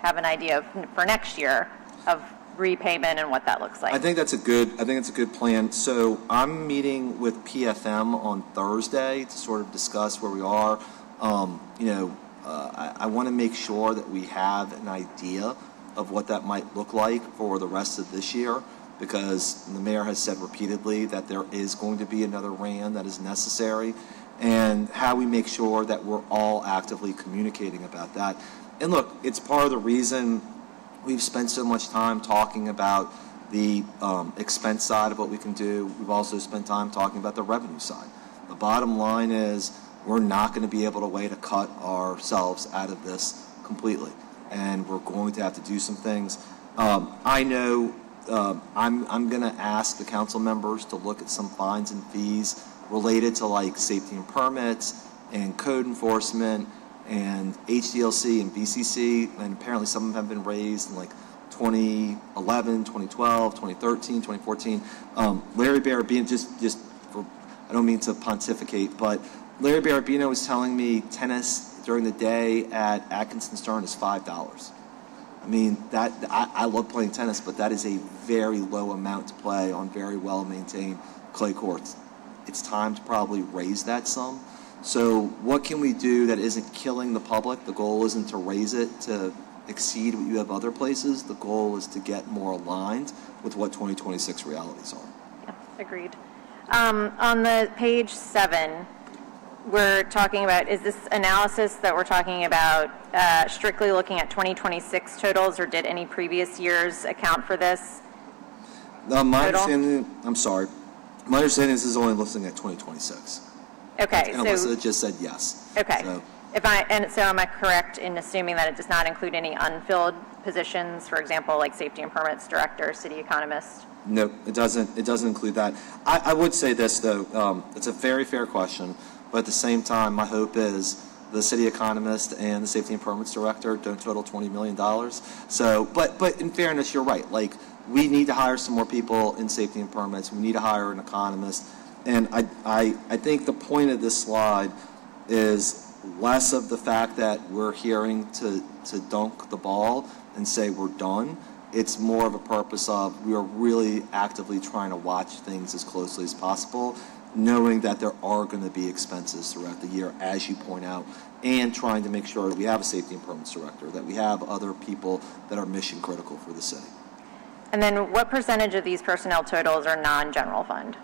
have an idea of, for next year, of repayment and what that looks like. I think it's a good plan. So I'm meeting with PFM on Thursday to sort of discuss where we are. I want to make sure that we have an idea of what that might look like for the rest of this year, because the mayor has said repeatedly that there is going to be another RAN that is necessary, and how we make sure that we're all actively communicating about that. And look, it's part of the reason we've spent so much time talking about the expense side of what we can do. We've also spent time talking about the revenue side. The bottom line is we're not going to be able to cut ourselves out of this completely, and we're going to have to do some things. I know I'm going to ask the council members to look at some fines and fees related to safety and permits and code enforcement and HDLC and BCC, and apparently some of them have been raised in 2011, 2012, 2013, 2014. Larry Barabino, just for, I don't mean to pontificate, but Larry Barabino was telling me tennis during the day at Atkinson Stern is $5. I mean, I love playing tennis, but that is a very low amount to play on very well-maintained clay courts. It's time to probably raise that sum. So what can we do that isn't killing the public? The goal isn't to raise it to exceed what you have other places. The goal is to get more aligned with what 2026 realities are. Yeah, agreed. On the page 7, we're talking about, is this analysis that we're talking about strictly looking at 2026 totals, or did any previous years account for this? My understanding, I'm sorry, my understanding is this is only looking at 2026. Okay, And Alyssa just said yes. okay. So, So am I correct in assuming that it does not include any unfilled positions, for example, like safety and permits director, city economist? no, it doesn't include that. I would say this, though, it's a very fair question, but at the same time, my hope is the city economist and the safety and permits director don't total $20 million. So, but in fairness, you're right. Like, we need to hire some more people in safety and permits. We need to hire an economist. And I think the point of this slide is less of the fact that we're hearing to dunk the ball and say we're done. It's more of a purpose of we are really actively trying to watch things as closely as possible, knowing that there are going to be expenses throughout the year, as you point out, and trying to make sure that we have a safety and permits director, that we have other people that are mission critical for the city. And then what percentage of these personnel totals are non-general fund?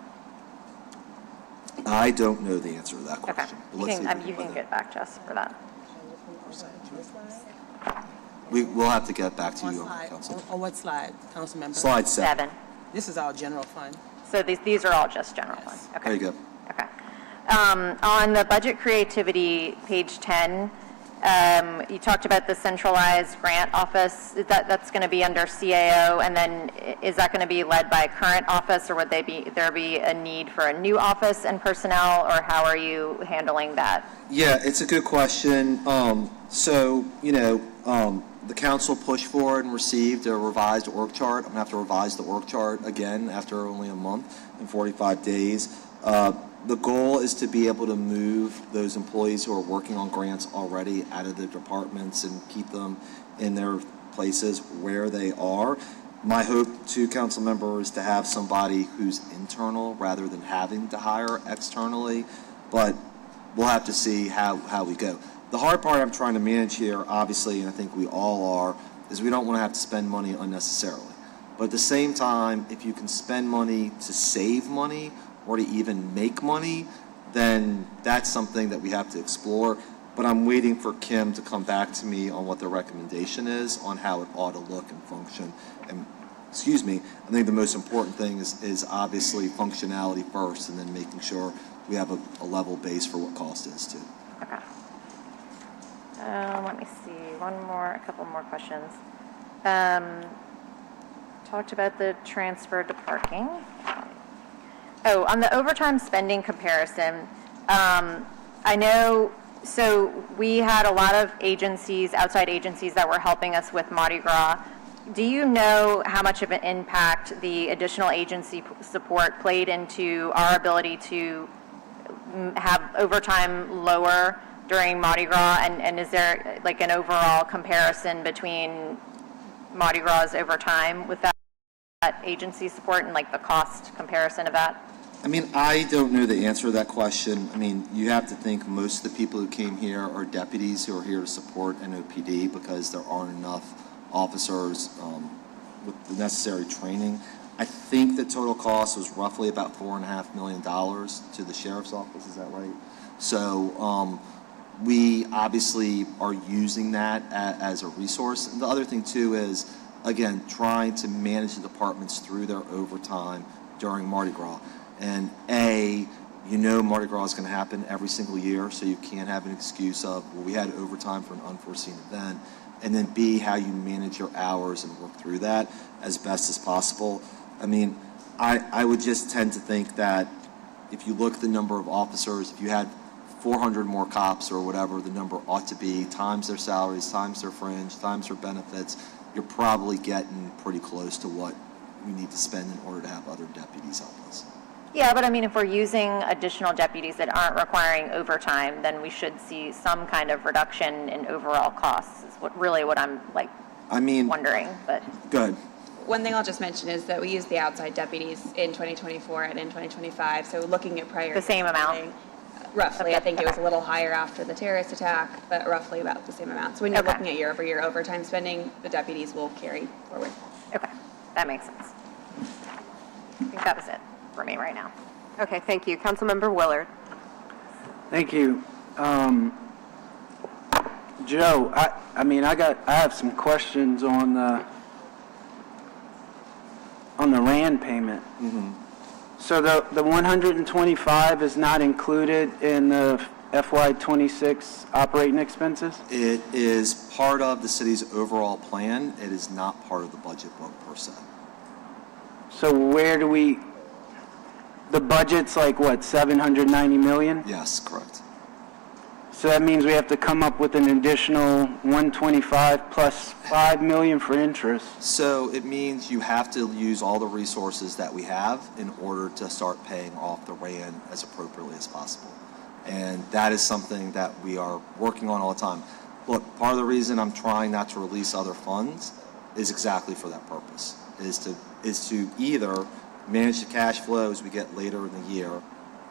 I don't know the answer to that Okay, question. but let's see if we you find can out. get back to us for that. We'll have to get back to One you on slide. that, Council. On what slide, council member? Slide 7. 7. This is all general fund. So these are all just general fund? Okay. There you go. Okay. On the budget creativity, page 10, you talked about the centralized grant office. That's going to be under CAO, and then is that going to be led by current office, or would there be a need for a new office and personnel, or how are you handling that? Yeah, it's a good question. The council pushed for and received a revised org chart. I'm going to have to revise the org chart again after only a month and 45 days. The goal is to be able to move those employees who are working on grants already out of their departments and keep them in their places where they are. My hope to council members is to have somebody who's internal rather than having to hire externally, but we'll have to see how we go. The hard part I'm trying to manage here, obviously, and I think we all are, is we don't want to have to spend money unnecessarily. But at the same time, if you can spend money to save money or to even make money, then that's something that we have to explore. But I'm waiting for Kim to come back to me on what the recommendation is on how it ought to look and function. And, I think the most important thing is obviously functionality first, and then making sure we have a level base for what cost is too. Okay. Let me see, a couple more questions. Talked about the transfer to parking. On the overtime spending comparison, I know, so we had a lot of outside agencies that were helping us with Mardi Gras. Do you know how much of an impact the additional agency support played into our ability to have overtime lower during Mardi Gras, and is there like an overall comparison between Mardi Gras overtime with that agency support and like the cost comparison of that? I mean, I don't know the answer to that question. I mean, you have to think most of the people who came here are deputies who are here to support NOPD because there aren't enough officers with the necessary training. I think the total cost was roughly about $4.5 million to the sheriff's office. Is that right? So we obviously are using that as a resource. And the other thing too is, again, trying to manage the departments through their overtime during Mardi Gras. And Mardi Gras is going to happen every single year, so you can't have an excuse of, well, we had overtime for an unforeseen event. And then B, how you manage your hours and work through that as best as possible. I mean, I would just tend to think that if you look at the number of officers, if you had 400 more cops or whatever the number ought to be, times their salaries, times their fringe, times their benefits, you're probably getting pretty close to what we need to spend in order to have other deputies help us. Yeah, but I mean, if we're using additional deputies that aren't requiring overtime, then we should see some kind of reduction in overall costs, is what I'm like I mean, wondering, but. good. One thing I'll just mention is that we use the outside deputies in 2024 and in 2025, so looking at prior. The same amount? Roughly, I think it was a little higher after the terrorist attack, but roughly about the same amount. So when you're Okay. looking at year-over-year overtime spending, the deputies will carry forward. Okay, that makes sense. I think that was it for me right now. Okay, thank you. Councilmember Willard. Thank you. Joe, I mean, I have some questions on the RAND payment. So the 125 is not included in the FY26 operating expenses? It is part of the city's overall plan. It is not part of the budget book per se. So where do we, the budget's like what, 790 million? Yes, correct. So that means we have to come up with an additional 125 plus 5 million for interest. So it means you have to use all the resources that we have in order to start paying off the RAND as appropriately as possible. And that is something that we are working on all the time. Look, part of the reason I'm trying not to release other funds is exactly for that purpose, is to either manage the cash flow as we get later in the year,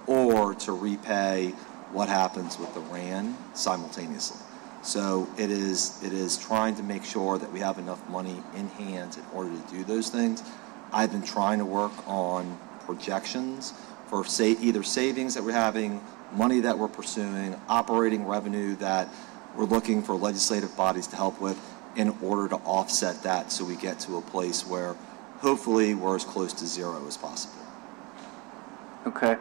or to repay what happens with the RAND simultaneously. So it is trying to make sure that we have enough money in hand in order to do those things. I've been trying to work on projections for either savings that we're having, money that we're pursuing, operating revenue that we're looking for legislative bodies to help with in order to offset that, so we get to a place where hopefully we're as close to zero as possible. Okay.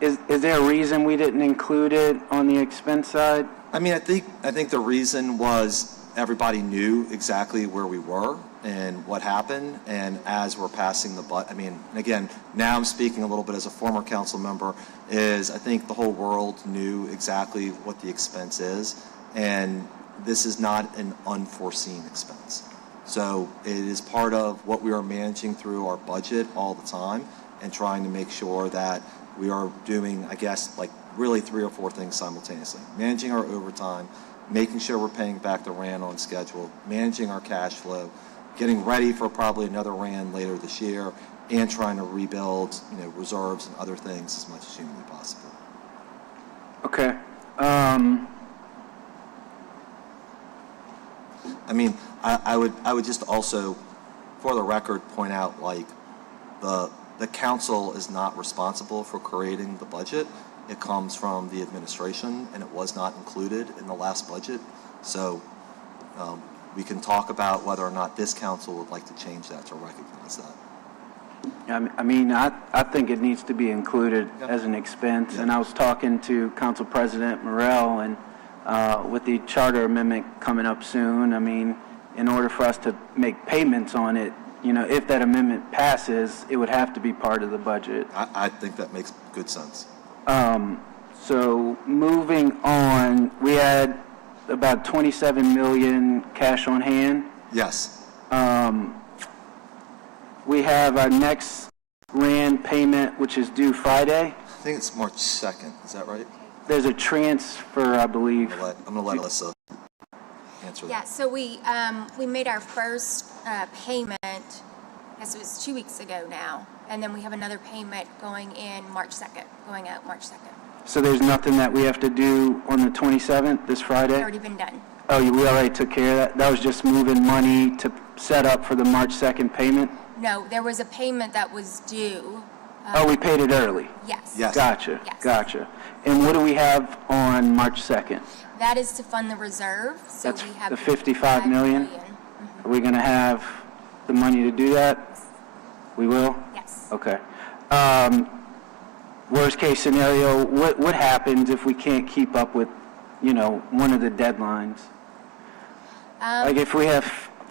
Is there a reason we didn't include it on the expense side? I mean, I think the reason was everybody knew exactly where we were and what happened, and as we're passing the I mean, again, now I'm speaking a little bit as a former council member, is I think the whole world knew exactly what the expense is, and this is not an unforeseen expense. So it is part of what we are managing through our budget all the time and trying to make sure that we are doing, I guess, like really 3 or 4 things simultaneously. Managing our overtime, making sure we're paying back the RAND on schedule, managing our cash flow, getting ready for probably another RAND later this year, and trying to rebuild, reserves and other things as much as humanly possible. Okay. I mean, I would just also, for the record, point out, like, the council is not responsible for creating the budget. It comes from the administration, and it was not included in the last budget. So we can talk about whether or not this council would like to change that to recognize that. I mean, I think it needs to be included as an expense. Yeah. And I was talking to Council President Morrell, and with the charter amendment coming up soon, I mean, in order for us to make payments on it, if that amendment passes, it would have to be part of the budget. I think that makes good sense. So moving on, we had about 27 million cash on hand. Yes. We have our next RAND payment, which is due Friday. I think it's March 2nd. Is that right? There's a transfer, I believe. I'm going to let Alyssa answer Yeah, that. so we made our first payment, I guess it was 2 weeks ago now, and then we have another payment going out March 2nd. So there's nothing that we have to do on the 27th, this Friday? It's already been done. Oh, we already took care of that? That was just moving money to set up for the March 2nd payment? No, there was a payment that was due. Oh, we paid it early? Yes. Yes. Gotcha, Yes. gotcha. And what do we have on March 2nd? That is to fund the reserve, so That's we have. the 55 million? Mhm. Are we going to have the money to do that? We will? Yes. Okay. Worst case scenario, what happens if we can't keep up with, one of the deadlines? Like if we have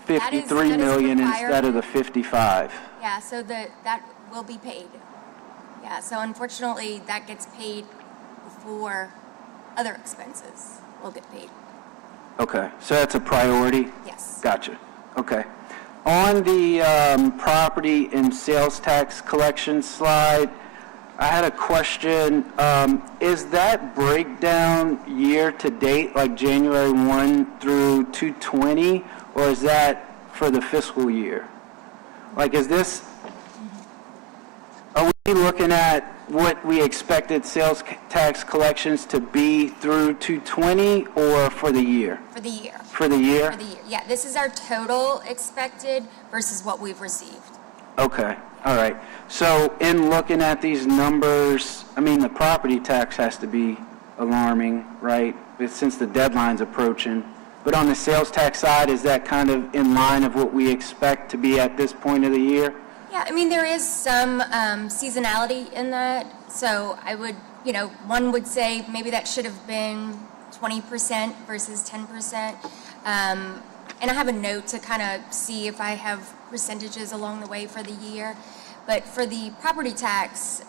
that is 53 million required. instead of the 55? Yeah, so that will be paid. Yeah, so unfortunately, that gets paid before other expenses will get paid. Okay, so that's a priority? Yes. Gotcha. Okay. On the property and sales tax collection slide, I had a question. Is that breakdown year to date, like January 1 through 2/20, or is that for the fiscal year? Like, are we looking at what we expected sales tax collections to be through 2/20 or for the year? For the year. For the year? For the year, yeah. This is our total expected versus what we've received. Okay, all right. So in looking at these numbers, I mean, the property tax has to be alarming, right? Since the deadline's approaching. But on the sales tax side, is that kind of in line of what we expect to be at this point of the year? Yeah, I mean, there is some seasonality in that. So I would, one would say maybe that should have been 20% versus 10%. And I have a note to kind of see if I have percentages along the way for the year. But for the property tax,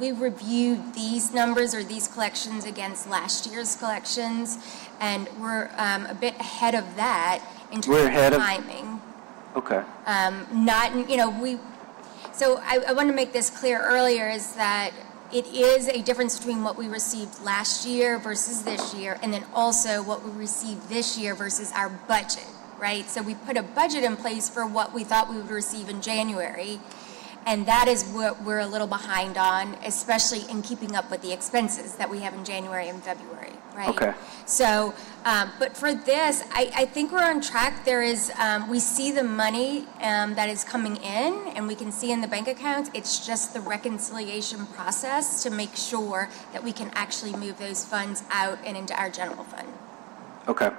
we reviewed these numbers or these collections against last year's collections, and we're a bit ahead of that in terms of timing. Okay. So I want to make this clear earlier is that it is a difference between what we received last year versus this year, and then also what we received this year versus our budget, right? So we put a budget in place for what we thought we would receive in January, and that is what we're a little behind on, especially in keeping up with the expenses that we have in January and February, right? Okay. So, but for this, I think we're on track. There is, we see the money that is coming in, and we can see in the bank accounts. It's just the reconciliation process to make sure that we can actually move those funds out and into our general fund. Okay.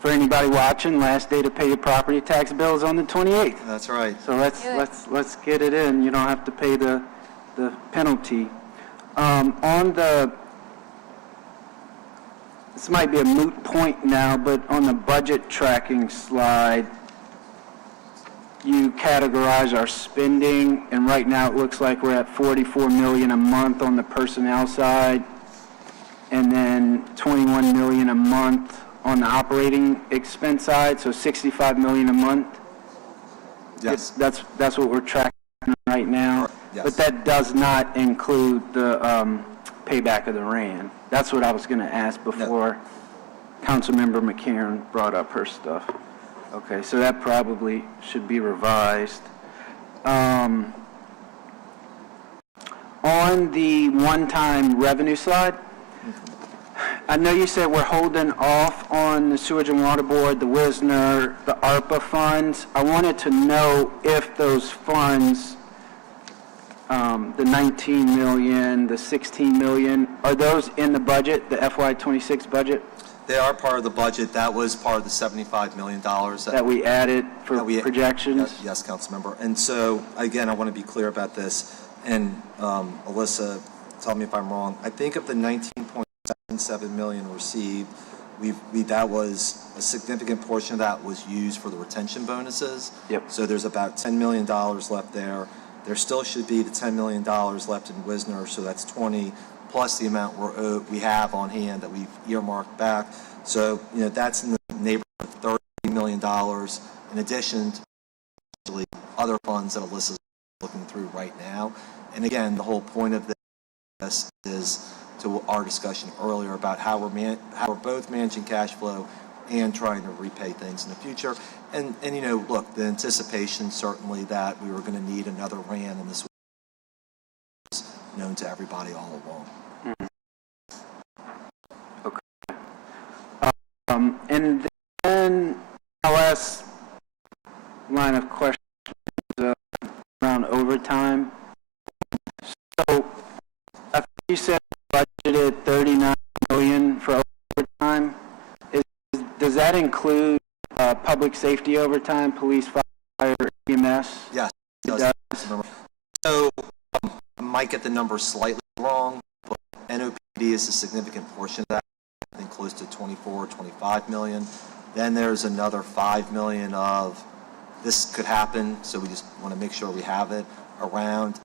For anybody watching, last day to pay your property tax bill is on the 28th. That's right. So let's get it in. You don't have to pay the penalty. This might be a moot point now, but on the budget tracking slide, you categorize our spending, and right now it looks like we're at $44 million a month on the personnel side, and then $21 million a month on the operating expense side, so $65 million a month. Yes. That's what we're tracking right now. Yes. But that does not include the payback of the RAND. That's what I was going to ask before Councilmember McCarron brought up her stuff. Okay, so that probably should be revised. On the one-time revenue slide, I know you said we're holding off on the Sewage and Water Board, the Wisner, the ARPA funds. I wanted to know if those funds, the 19 million, the 16 million, are those in the budget, the FY26 budget? They are part of the budget. That was part of the $75 million that we added for projections? Yes, Councilmember. And so, again, I want to be clear about this. And Alyssa, tell me if I'm wrong. I think of the 19.77 million received, that was a significant portion of that was used for the retention bonuses. Yep. So there's about $10 million left there. There still should be the $10 million left in Wisner, so that's 20 plus the amount we have on hand that we've earmarked back. So, that's in the neighborhood of $30 million in addition to other funds that Alyssa's looking through right now. And again, the whole point of this is to our discussion earlier about how we're both managing cash flow and trying to repay things in the future. And look, the anticipation certainly that we were going to need another RAN, and this was known to everybody all along. Okay. And then our last line of questions around overtime. So I think you said budgeted $39 million for overtime. Does that include public safety overtime, police, fire, EMS? Yes, it does. So I might get the number slightly wrong, but NOPD is a significant portion of that, I think close to 24, 25 million. Then there's another 5 million of this could happen, so we just want to make sure we have it around.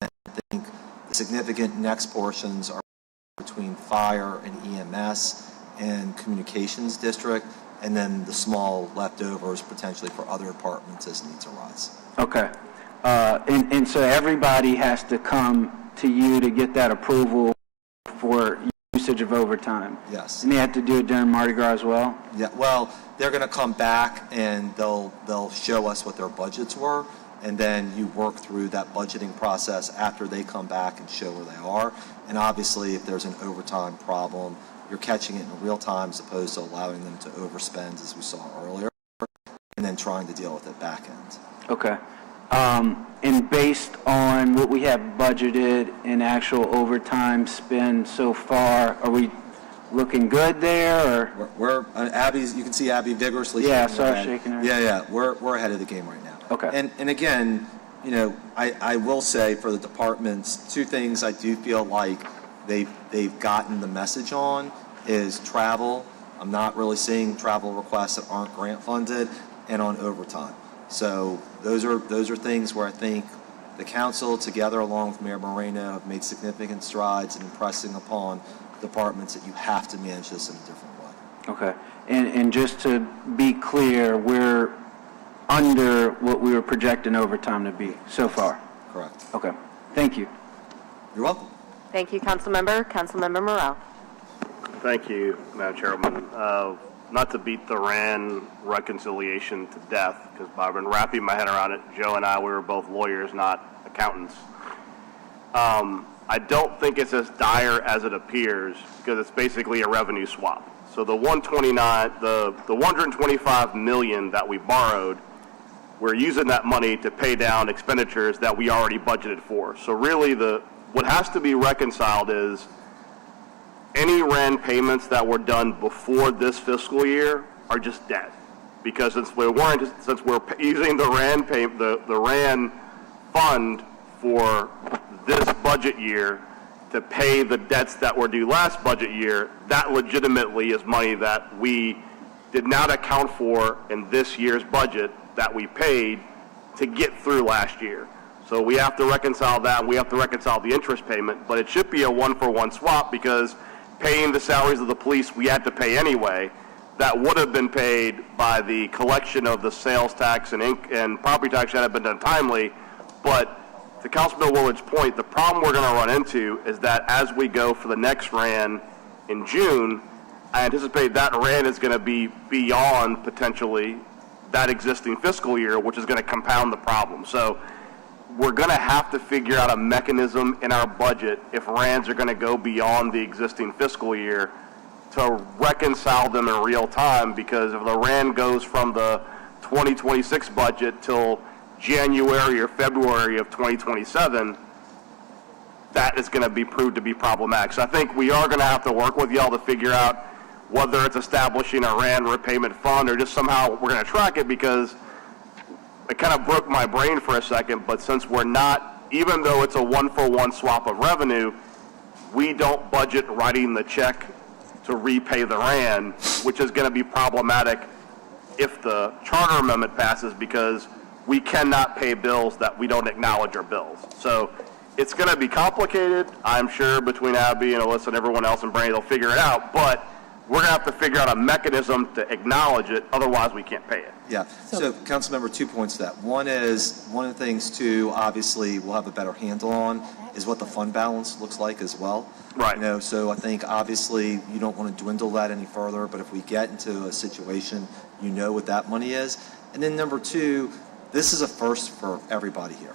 I think the significant next portions are between fire and EMS and communications district, and then the small leftovers potentially for other departments as needs arise. Okay. And so everybody has to come to you to get that approval for usage of overtime? Yes. And they have to do it during Mardi Gras as well? Yeah, well, they're going to come back and they'll show us what their budgets were, and then you work through that budgeting process after they come back and show where they are. And obviously, if there's an overtime problem, you're catching it in real time as opposed to allowing them to overspend, as we saw earlier, and then trying to deal with it back end. Okay. And based on what we have budgeted in actual overtime spend so far, are we looking good there, or? We're Abby's. You can see Abby vigorously. Yeah, shaking her sorry, head. shaking her. Yeah. We're ahead of the game right now. Okay. And again, you know, I will say for the departments, two things I do feel like they've gotten the message on is travel. I'm not really seeing travel requests that aren't grant funded, and on overtime. So those are things where I think the council, together along with Mayor Moreno, have made significant strides in impressing upon departments that you have to manage this in a different way. Okay. And just to be clear, we're under what we were projecting overtime to be so far? Correct. Okay. Thank you. You're welcome. Thank you, Councilmember Morrell. Thank you, Madam Chairwoman. Not to beat the RAN reconciliation to death, because I've been wrapping my head around it. Joe and I, we were both lawyers, not accountants. I don't think it's as dire as it appears, because it's basically a revenue swap. So the 125 million that we borrowed, we're using that money to pay down expenditures that we already budgeted for. So really, what has to be reconciled is any RAN payments that were done before this fiscal year are just dead, because since we're using the RAN fund for this budget year to pay the debts that were due last budget year, that legitimately is money that we did not account for in this year's budget that we paid to get through last year. So we have to reconcile that, and we have to reconcile the interest payment, but it should be a one-for-one swap, because paying the salaries of the police we had to pay anyway. That would have been paid by the collection of the sales tax and property tax that had been done timely. But to Councilman Willard's point, the problem we're going to run into is that as we go for the next RAN in June, I anticipate that RAN is going to be beyond potentially that existing fiscal year, which is going to compound the problem. So we're going to have to figure out a mechanism in our budget if RANs are going to go beyond the existing fiscal year to reconcile them in real time, because if the RAN goes from the 2026 budget till January or February of 2027, that is going to be proved to be problematic. So I think we are going to have to work with y'all to figure out whether it's establishing a RAN repayment fund or just somehow we're going to track it, because it kind of broke my brain for a second, but since we're not, even though it's a one-for-one swap of revenue, we don't budget writing the check to repay the RAN, which is going to be problematic if the charter amendment passes, because we cannot pay bills that we don't acknowledge are bills. So it's going to be complicated, I'm sure, between Abby and Alyssa and everyone else, and Brandy, they'll figure it out, but we're going to have to figure out a mechanism to acknowledge it, otherwise we can't pay it. Yeah. So, Councilmember, 2 points to that. One is, one of the things, too, obviously we'll have a better handle on is what the fund balance looks like as well. Right. You know, so I think obviously you don't want to dwindle that any further, but if we get into a situation, you know what that money is. And then number two, this is a first for everybody here.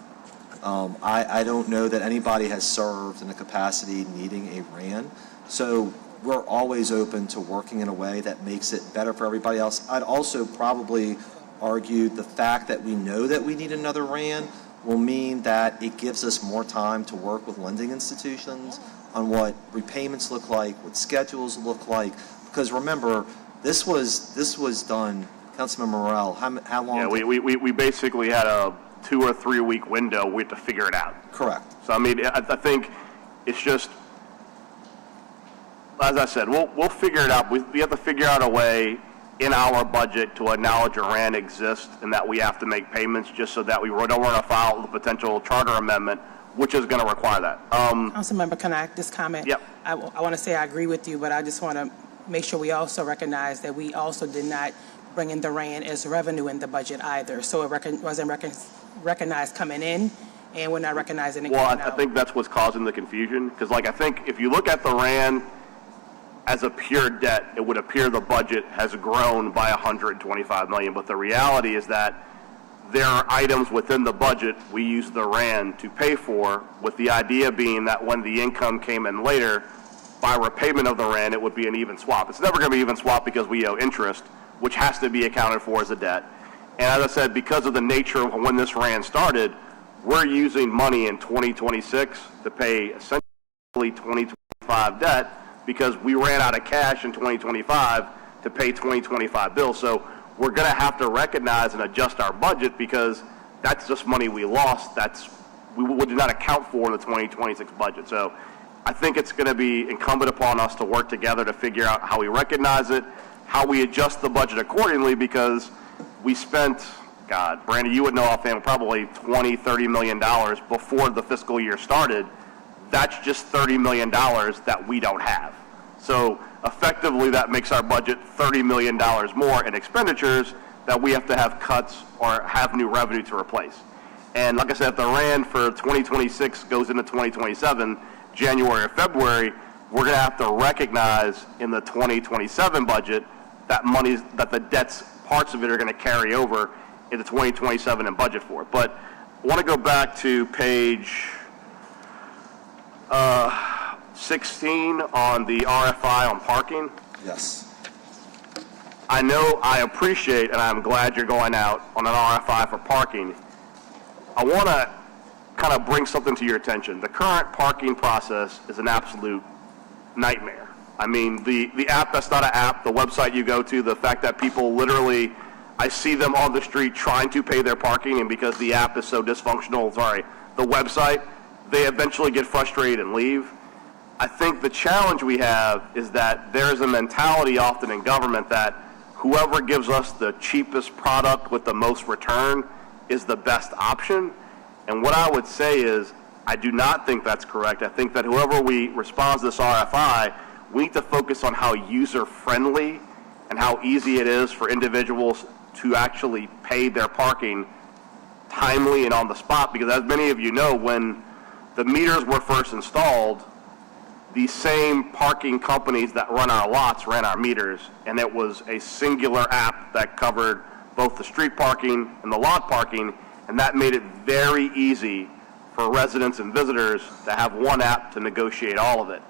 I don't know that anybody has served in a capacity needing a RAN. So we're always open to working in a way that makes it better for everybody else. I'd also probably argue the fact that we know that we need another RAN will mean that it gives us more time to work with lending institutions on what repayments look like, what schedules look like. Because remember, this was done, Councilmember Morrell, how long? Yeah, we basically had a 2 or 3 week window. We had to figure it out. Correct. So I mean, I think it's just, as I said, we'll figure it out. We have to figure out a way in our budget to acknowledge a RAN exists and that we have to make payments, just so that we don't run afoul of the potential charter amendment, which is going to require that. Councilmember, can I just comment? Yep. I want to say I agree with you, but I just want to make sure we also recognize that we also did not bring in the RAN as revenue in the budget either. So it wasn't recognized coming in, and we're not recognizing it Well, coming I out. think that's what's causing the confusion, because like I think if you look at the RAND as a pure debt, it would appear the budget has grown by $125 million, but the reality is that there are items within the budget we use the RAND to pay for, with the idea being that when the income came in later, by repayment of the RAND, it would be an even swap. It's never going to be even swap because we owe interest, which has to be accounted for as a debt. And as I said, because of the nature of when this RAND started, we're using money in 2026 to pay essentially 2025 debt because we ran out of cash in 2025 to pay 2025 bills. So we're going to have to recognize and adjust our budget because that's just money we lost. We did not account for in the 2026 budget. So I think it's going to be incumbent upon us to work together to figure out how we recognize it, how we adjust the budget accordingly, because we spent, God, Brandy, you would know offhand, probably $20, $30 million before the fiscal year started. That's just $30 million that we don't have. So effectively, that makes our budget $30 million more in expenditures that we have to have cuts or have new revenue to replace. And like I said, if the RAND for 2026 goes into 2027, January or February, we're going to have to recognize in the 2027 budget that money, that the debts, parts of it are going to carry over into 2027 and budget for it. But I want to go back to page 16 on the RFI on parking. Yes. I know, I appreciate, and I'm glad you're going out on an RFI for parking. I want to kind of bring something to your attention. The current parking process is an absolute nightmare. I mean, the app, that's not an app, the website you go to, the fact that people literally, I see them on the street trying to pay their parking, and because the app is so dysfunctional, the website, they eventually get frustrated and leave. I think the challenge we have is that there's a mentality often in government that whoever gives us the cheapest product with the most return is the best option. And what I would say is, I do not think that's correct. I think that whoever we responds to this RFI, we need to focus on how user-friendly and how easy it is for individuals to actually pay their parking timely and on the spot. Because as many of you know, when the meters were first installed, the same parking companies that run our lots ran our meters, and it was a singular app that covered both the street parking and the lot parking, and that made it very easy for residents and visitors to have one app to negotiate all of it.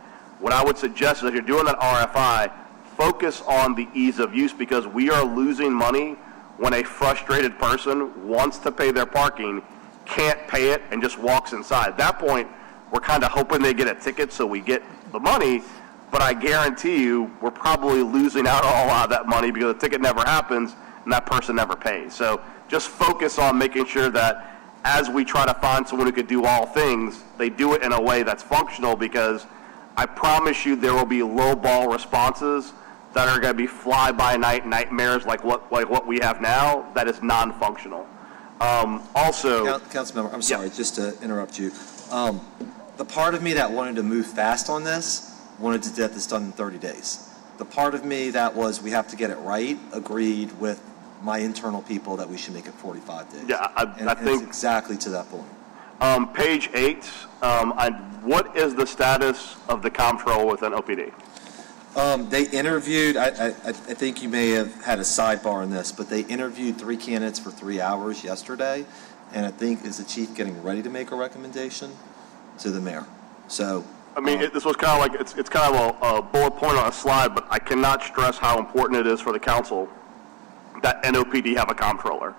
What I would suggest is if you're doing that RFI, focus on the ease of use, because we are losing money when a frustrated person wants to pay their parking, can't pay it, and just walks inside. At that point, we're kind of hoping they get a ticket so we get the money, but I guarantee you we're probably losing out on a lot of that money because the ticket never happens and that person never pays. So just focus on making sure that as we try to find someone who could do all things, they do it in a way that's functional, because I promise you there will be low-ball responses that are going to be fly-by-night nightmares like what we have now that is non-functional. Also... Councilmember, I'm sorry, just to interrupt you. The part of me that wanted to move fast on this wanted to get this done in 30 days. The part of me that was we have to get it right agreed with my internal people that we should make it 45 days. Yeah, I think... it's exactly to that point. Page 8, what is the status of the comptroller within OPD? They interviewed, I think you may have had a sidebar on this, but they interviewed 3 candidates for 3 hours yesterday, and I think is the chief getting ready to make a recommendation to the mayor. So, I mean, this was kind of like, it's kind of a bullet point on a slide, but I cannot stress how important it is for the council that NOPD have a comptroller.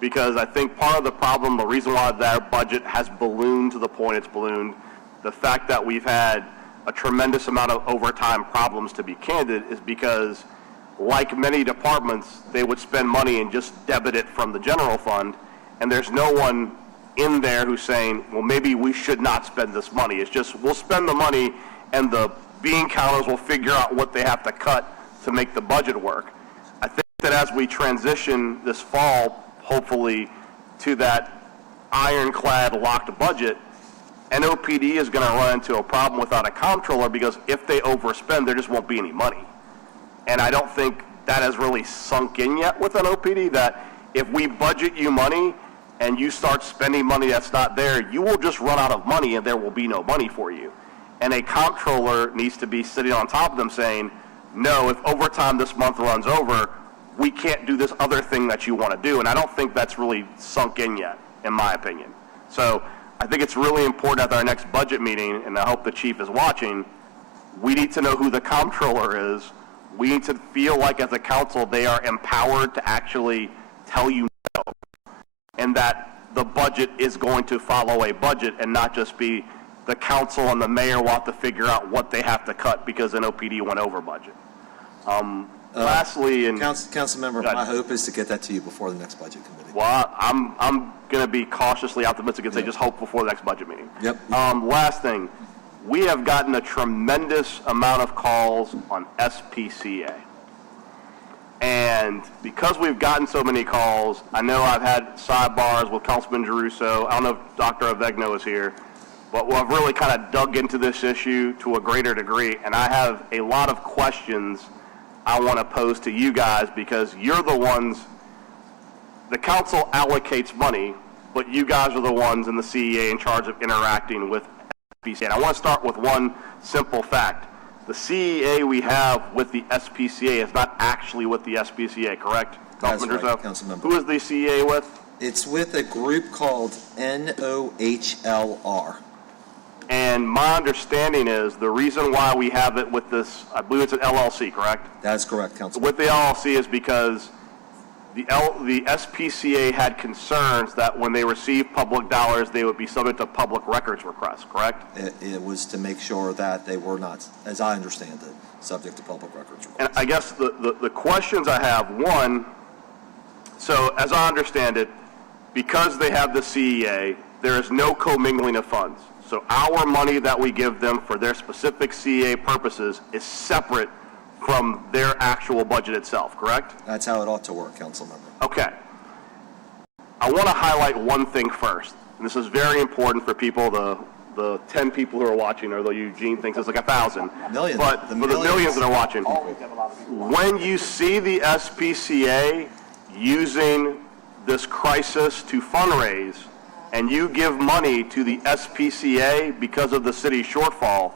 Because I think part of the problem, the reason why their budget has ballooned to the point it's ballooned, the fact that we've had a tremendous amount of overtime problems, to be candid, is because, like many departments, they would spend money and just debit it from the general fund, and there's no one in there who's saying, well, maybe we should not spend this money. It's just, we'll spend the money, and the bean counters will figure out what they have to cut to make the budget work. I think that as we transition this fall, hopefully, to that ironclad locked budget, NOPD is going to run into a problem without a comptroller, because if they overspend, there just won't be any money. And I don't think that has really sunk in yet with NOPD, that if we budget you money and you start spending money that's not there, you will just run out of money and there will be no money for you. And a comptroller needs to be sitting on top of them saying, no, if overtime this month runs over, we can't do this other thing that you want to do. And I don't think that's really sunk in yet, in my opinion. So I think it's really important at our next budget meeting, and I hope the chief is watching, we need to know who the comptroller is. We need to feel like as a council they are empowered to actually tell you no, and that the budget is going to follow a budget and not just be the council and the mayor want to figure out what they have to cut because an OPD went over budget. Lastly, and Council member, my hope is to get that to you before the next budget committee. well, I'm going to be cautiously optimistic and say just hope before the next budget meeting. Yep. Last thing, we have gotten a tremendous amount of calls on SPCA. And because we've gotten so many calls, I know I've had sidebars with Councilman Giarrusso. I don't know if Dr. Avegno is here, but I've really kind of dug into this issue to a greater degree, and I have a lot of questions I want to pose to you guys because you're the ones, the council allocates money, but you guys are the ones in the CEA in charge of interacting with SPCA. And I want to start with one simple fact. The CEA we have with the SPCA is not actually with the SPCA, correct? That's right, Councilmember. Who is the CEA with? It's with a group called NOHLR. And my understanding is the reason why we have it with this, I believe it's an LLC, correct? That's correct, Councilmember. With the LLC is because the SPCA had concerns that when they received public dollars, they would be subject to public records requests, correct? It was to make sure that they were not, as I understand it, subject to public records requests. And I guess the questions I have, one, so as I understand it, because they have the CEA, there is no commingling of funds. So our money that we give them for their specific CEA purposes is separate from their actual budget itself, correct? That's how it ought to work, Councilmember. Okay. I want to highlight one thing first, and this is very important for people, the 10 people who are watching, although Eugene thinks it's like 1,000. Millions. But for the millions that are watching, when you see the SPCA using this crisis to fundraise, and you give money to the SPCA because of the city shortfall,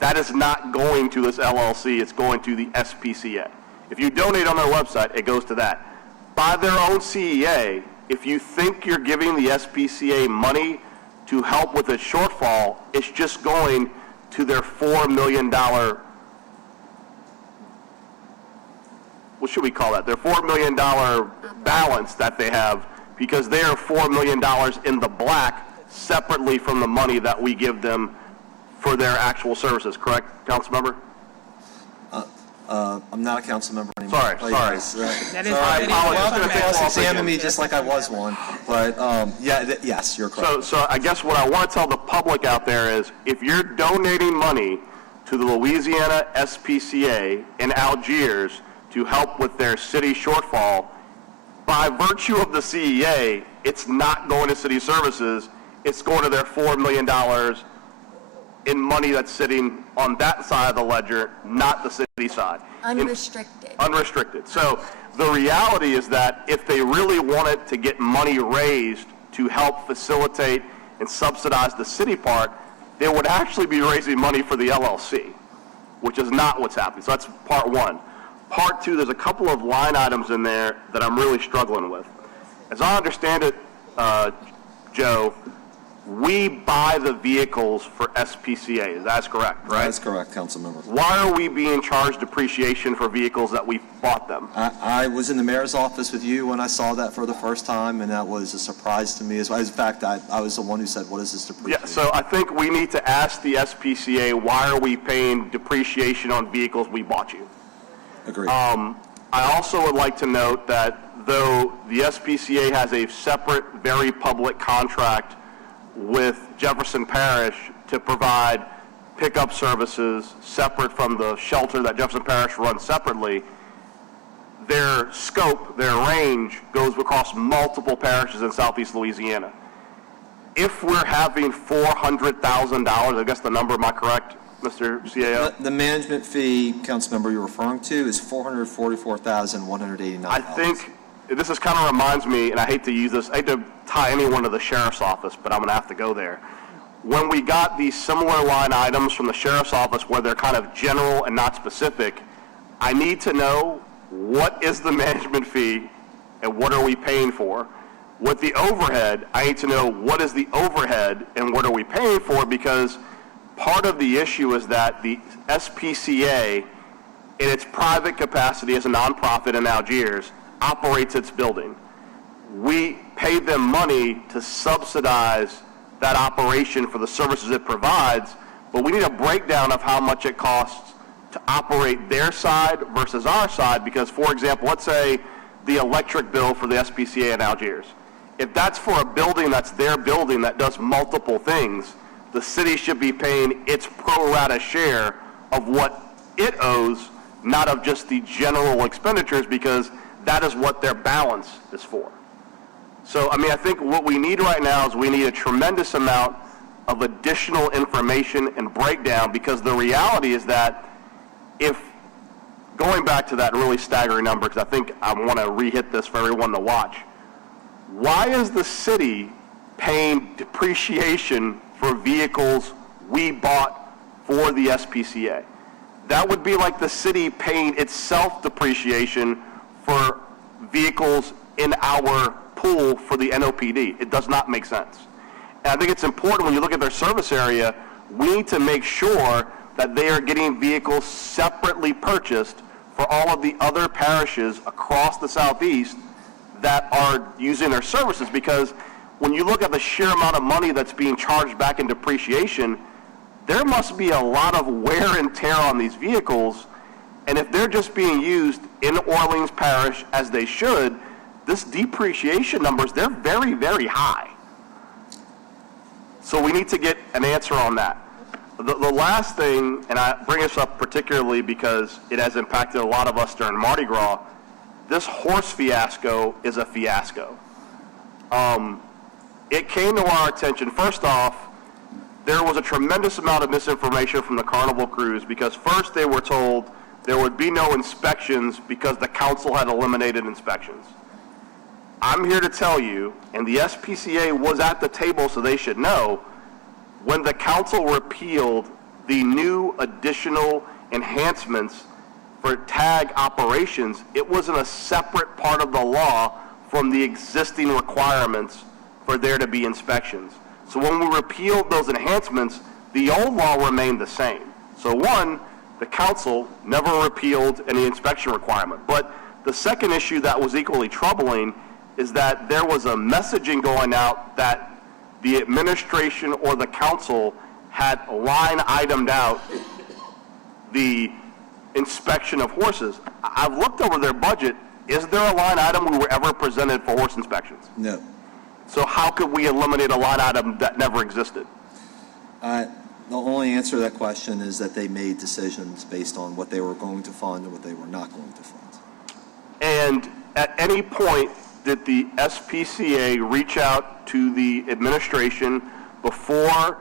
that is not going to this LLC, it's going to the SPCA. If you donate on their website, it goes to that. By their own CEA, if you think you're giving the SPCA money to help with a shortfall, it's just going to their $4 million, what should we call that? Their $4 million balance that they have, because they are $4 million in the black separately from the money that we give them for their actual services, correct, council member? I'm not a council member anymore. Sorry. That is- I apologize. Cross-examine me just like I was one, but yes, you're correct. So I guess what I want to tell the public out there is, if you're donating money to the Louisiana SPCA in Algiers to help with their city shortfall, by virtue of the CEA, it's not going to city services, it's going to their $4 million in money that's sitting on that side of the ledger, not the city side. Unrestricted. Unrestricted. So the reality is that if they really wanted to get money raised to help facilitate and subsidize the city part, they would actually be raising money for the LLC, which is not what's happening. So that's part one. Part two, there's a couple of line items in there that I'm really struggling with. As I understand it, Joe, we buy the vehicles for SPCA. That's correct, right? That's correct, Councilmember. Why are we being charged depreciation for vehicles that we bought them? I was in the mayor's office with you when I saw that for the first time, and that was a surprise to me. In fact, I was the one who said, what is this depreciation? Yeah, so I think we need to ask the SPCA, why are we paying depreciation on vehicles we bought you? Agreed. I also would like to note that though the SPCA has a separate, very public contract with Jefferson Parish to provide pickup services separate from the shelter that Jefferson Parish runs separately, their scope, their range goes across multiple parishes in southeast Louisiana. If we're having $400,000, I guess the number, am I correct, Mr. CAO? The management fee, Councilmember, you're referring to is $444,189. I think this is kind of reminds me, and I hate to use this, I hate to tie anyone to the sheriff's office, but I'm going to have to go there. When we got these similar line items from the sheriff's office where they're kind of general and not specific, I need to know what is the management fee and what are we paying for. With the overhead, I need to know what is the overhead and what are we paying for, because part of the issue is that the SPCA, in its private capacity as a nonprofit in Algiers, operates its building. We pay them money to subsidize that operation for the services it provides, but we need a breakdown of how much it costs to operate their side versus our side, because, for example, let's say the electric bill for the SPCA in Algiers. If that's for a building that's their building that does multiple things, the city should be paying its pro rata share of what it owes, not of just the general expenditures, because that is what their balance is for. So, I mean, I think what we need right now is we need a tremendous amount of additional information and breakdown, because the reality is that if, going back to that really staggering number, because I think I want to re-hit this for everyone to watch, why is the city paying depreciation for vehicles we bought for the SPCA? That would be like the city paying itself depreciation for vehicles in our pool for the NOPD. It does not make sense. And I think it's important when you look at their service area, we need to make sure that they are getting vehicles separately purchased for all of the other parishes across the Southeast that are using their services, because when you look at the sheer amount of money that's being charged back in depreciation, there must be a lot of wear and tear on these vehicles, and if they're just being used in Orleans Parish as they should, this depreciation numbers, they're very, very high. So we need to get an answer on that. The last thing, and I bring this up particularly because it has impacted a lot of us during Mardi Gras, this horse fiasco is a fiasco. It came to our attention, first off, there was a tremendous amount of misinformation from the Carnival crews, because first they were told there would be no inspections because the council had eliminated inspections. I'm here to tell you, and the SPCA was at the table so they should know, when the council repealed the new additional enhancements for tag operations, it was in a separate part of the law from the existing requirements for there to be inspections. So when we repealed those enhancements, the old law remained the same. So one, the council never repealed any inspection requirement. But the second issue that was equally troubling is that there was a messaging going out that the administration or the council had line itemed out the inspection of horses. I've looked over their budget. Is there a line item we were ever presented for horse inspections? No. So how could we eliminate a line item that never existed? The only answer to that question is that they made decisions based on what they were going to fund and what they were not going to fund. And at any point, did the SPCA reach out to the administration before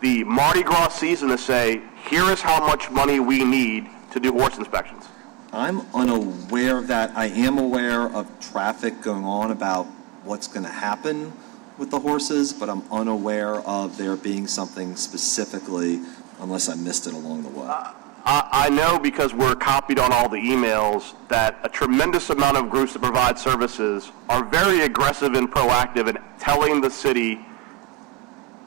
the Mardi Gras season to say, here is how much money we need to do horse inspections? I'm unaware of that. I am aware of traffic going on about what's going to happen with the horses, but I'm unaware of there being something specifically, unless I missed it along the way. I know, because we're copied on all the emails, that a tremendous amount of groups that provide services are very aggressive and proactive in telling the city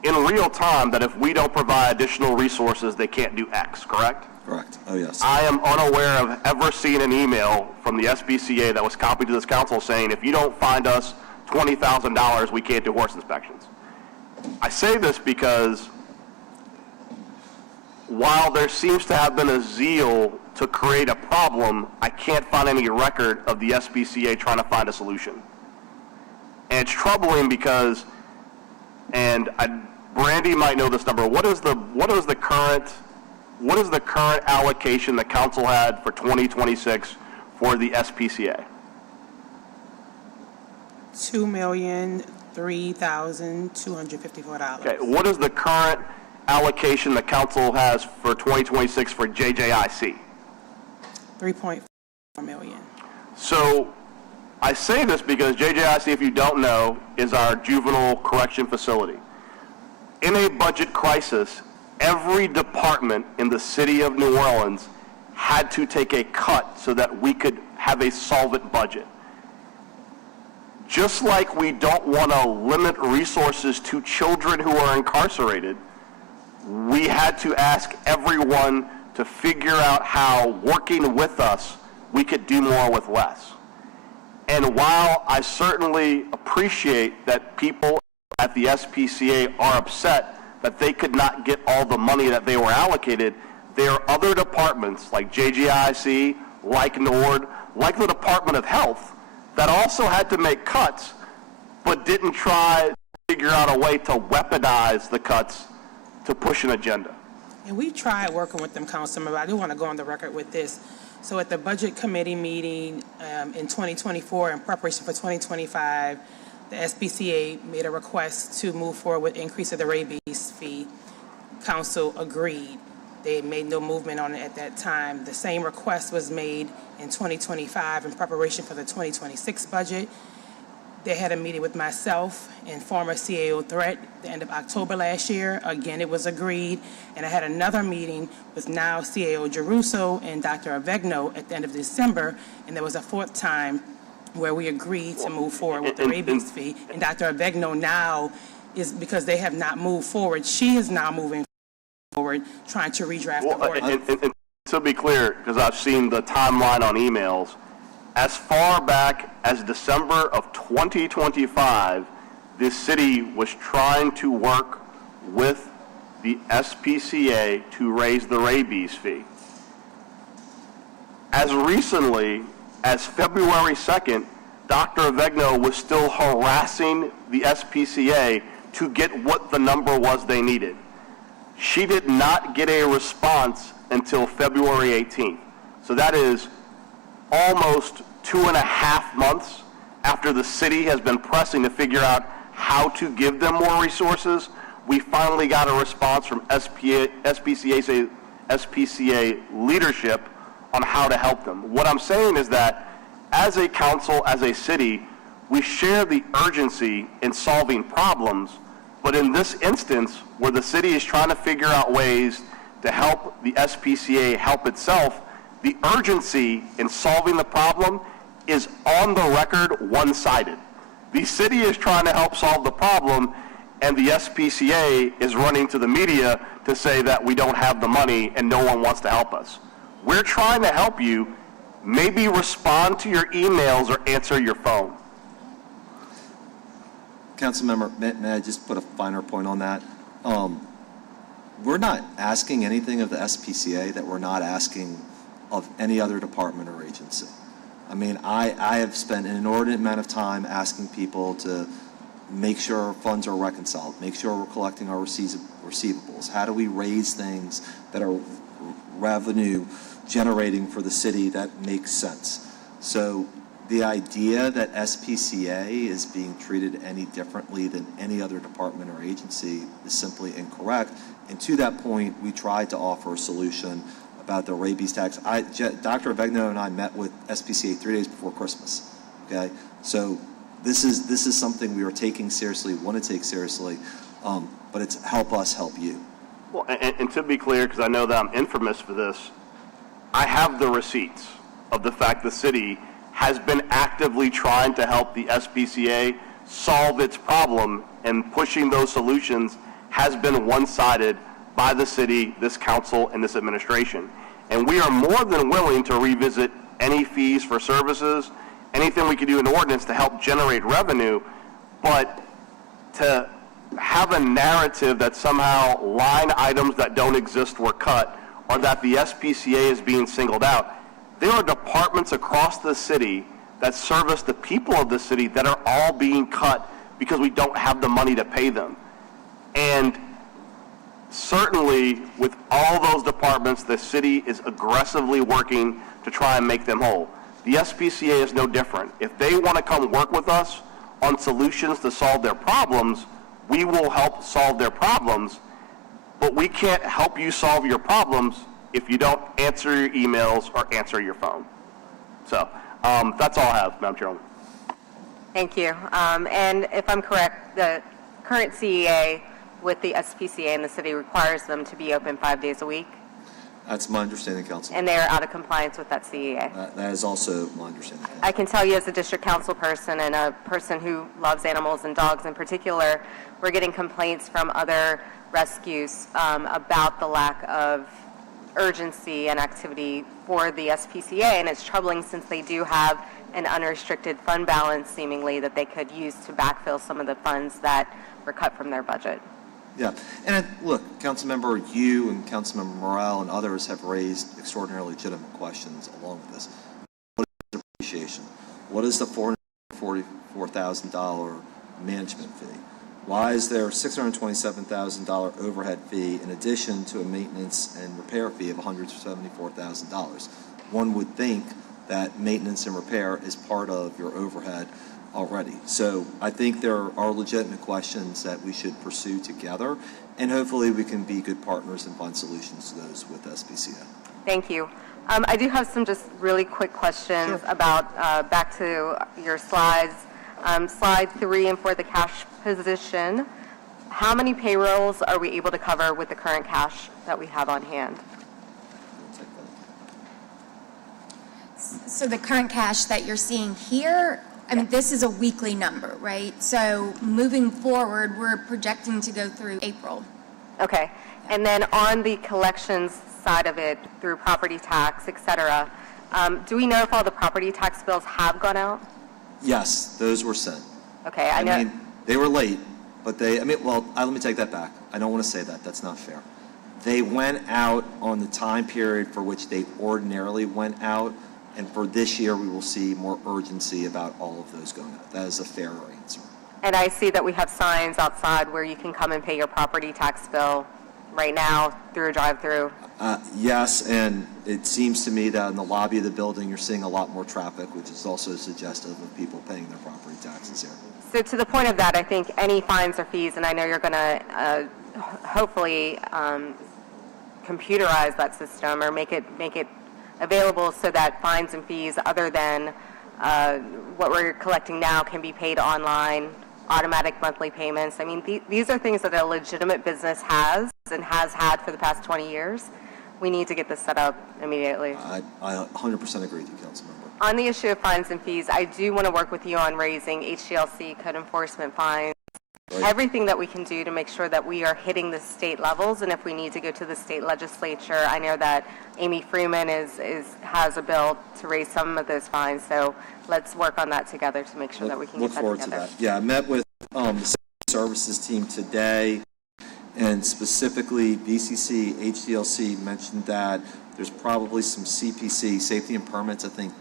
in real time that if we don't provide additional resources, they can't do X, correct? Correct. Oh, yes. I am unaware of ever seeing an email from the SPCA that was copied to this council saying, if you don't find us $20,000, we can't do horse inspections. I say this because while there seems to have been a zeal to create a problem, I can't find any record of the SPCA trying to find a solution. And it's troubling because, and Brandy might know this number, what is the current allocation the council had for 2026 for the SPCA? $2,003,254. Okay, what is the current allocation the council has for 2026 for JJIC? $3.4 million. So I say this because JJIC, if you don't know, is our juvenile correction facility. In a budget crisis, every department in the city of New Orleans had to take a cut so that we could have a solvent budget. Just like we don't want to limit resources to children who are incarcerated, we had to ask everyone to figure out how, working with us, we could do more with less. And while I certainly appreciate that people at the SPCA are upset that they could not get all the money that they were allocated, there are other departments like JGIC, like NORD, like the Department of Health, that also had to make cuts, but didn't try to figure out a way to weaponize the cuts to push an agenda. And we tried working with them, Councilman, but I do want to go on the record with this. So at the Budget Committee meeting in 2024, in preparation for 2025, the SPCA made a request to move forward with increase of the rabies fee. Council agreed. They made no movement on it at that time. The same request was made in 2025 in preparation for the 2026 budget. They had a meeting with myself and former CAO Threat at the end of October last year. Again, it was agreed. And I had another meeting with now CAO Geruso and Dr. Avegno at the end of December. And there was a fourth time where we agreed to move forward with the rabies fee. And Dr. Avegno now is, because they have not moved forward, she is now moving forward, trying to redraft the ordinance. And to be clear, because I've seen the timeline on emails, as far back as December of 2025, this city was trying to work with the SPCA to raise the rabies fee. As recently as February 2nd, Dr. Avegno was still harassing the SPCA to get what the number was they needed. She did not get a response until February 18th. So that is almost 2.5 months after the city has been pressing to figure out how to give them more resources. We finally got a response from SPCA leadership on how to help them. What I'm saying is that as a council, as a city, we share the urgency in solving problems, but in this instance, where the city is trying to figure out ways to help the SPCA help itself, the urgency in solving the problem is on the record one-sided. The city is trying to help solve the problem, and the SPCA is running to the media to say that we don't have the money and no one wants to help us. We're trying to help you. Maybe respond to your emails or answer your phone. Councilmember, may I just put a finer point on that? We're not asking anything of the SPCA that we're not asking of any other department or agency. I mean, I have spent an inordinate amount of time asking people to make sure our funds are reconciled, make sure we're collecting our receivables. How do we raise things that are revenue generating for the city that makes sense? So the idea that SPCA is being treated any differently than any other department or agency is simply incorrect. And to that point, we tried to offer a solution about the rabies tax. Dr. Avegno and I met with SPCA 3 days before Christmas. Okay, so this is something we are taking seriously, want to take seriously, but it's help us help you. Well, and to be clear, because I know that I'm infamous for this, I have the receipts of the fact the city has been actively trying to help the SPCA solve its problem, and pushing those solutions has been one-sided by the city, this council, and this administration. And we are more than willing to revisit any fees for services, anything we can do in the ordinance to help generate revenue, but to have a narrative that somehow line items that don't exist were cut, or that the SPCA is being singled out. There are departments across the city that service the people of the city that are all being cut because we don't have the money to pay them. And certainly, with all those departments, the city is aggressively working to try and make them whole. The SPCA is no different. If they want to come work with us on solutions to solve their problems, we will help solve their problems, but we can't help you solve your problems if you don't answer your emails or answer your phone. So that's all I have, Madam Chairman. Thank you. And if I'm correct, the current CEA with the SPCA in the city requires them to be open 5 days a week, That's my understanding, Councilman. and they are out of compliance with that CEA. That is also my understanding, Councilman. I can tell you as a district council person and a person who loves animals and dogs in particular, we're getting complaints from other rescues about the lack of urgency and activity for the SPCA, and it's troubling since they do have an unrestricted fund balance seemingly that they could use to backfill some of the funds that were cut from their budget. Yeah, and look, Councilmember, you and Councilmember Morale and others have raised extraordinarily legitimate questions along with this. What is depreciation? What is the $444,000 management fee? Why is there $627,000 overhead fee in addition to a maintenance and repair fee of $174,000? One would think that maintenance and repair is part of your overhead already. So I think there are legitimate questions that we should pursue together, and hopefully we can be good partners and find solutions to those with SPCA. Thank you. I do have some just really quick questions about, back to your slides. Slide 3 and 4, the cash position. How many payrolls are we able to cover with the current cash that we have on hand? So the current cash that you're seeing here, I mean, this is a weekly number, right? So moving forward, we're projecting to go through April. Okay. And then on the collections side of it, through property tax, et cetera, do we know if all the property tax bills have gone out? Yes, those were sent. Okay, I know. I mean, they were late, but let me take that back. I don't want to say that. That's not fair. They went out on the time period for which they ordinarily went out, and for this year, we will see more urgency about all of those going out. That is a fair answer. And I see that we have signs outside where you can come and pay your property tax bill right now through a drive-through. Yes, and it seems to me that in the lobby of the building, you're seeing a lot more traffic, which is also suggestive of people paying their property taxes here. So to the point of that, I think any fines or fees, and I know you're going to hopefully computerize that system or make it available so that fines and fees other than what we're collecting now can be paid online, automatic monthly payments. I mean, these are things that a legitimate business has and has had for the past 20 years. We need to get this set up immediately. I 100% agree with you, Councilmember. On the issue of fines and fees, I do want to work with you on raising HGLC code enforcement fines, everything that we can do to make sure that we are hitting the state levels, and if we need to go to the state legislature, I know that Amy Freeman has a bill to raise some of those fines, so let's work on that together to make sure that we can get that together. Look forward to that. Yeah, I met with the services team today, and specifically BCC, HDLC mentioned that there's probably some CPC, safety and permits, I think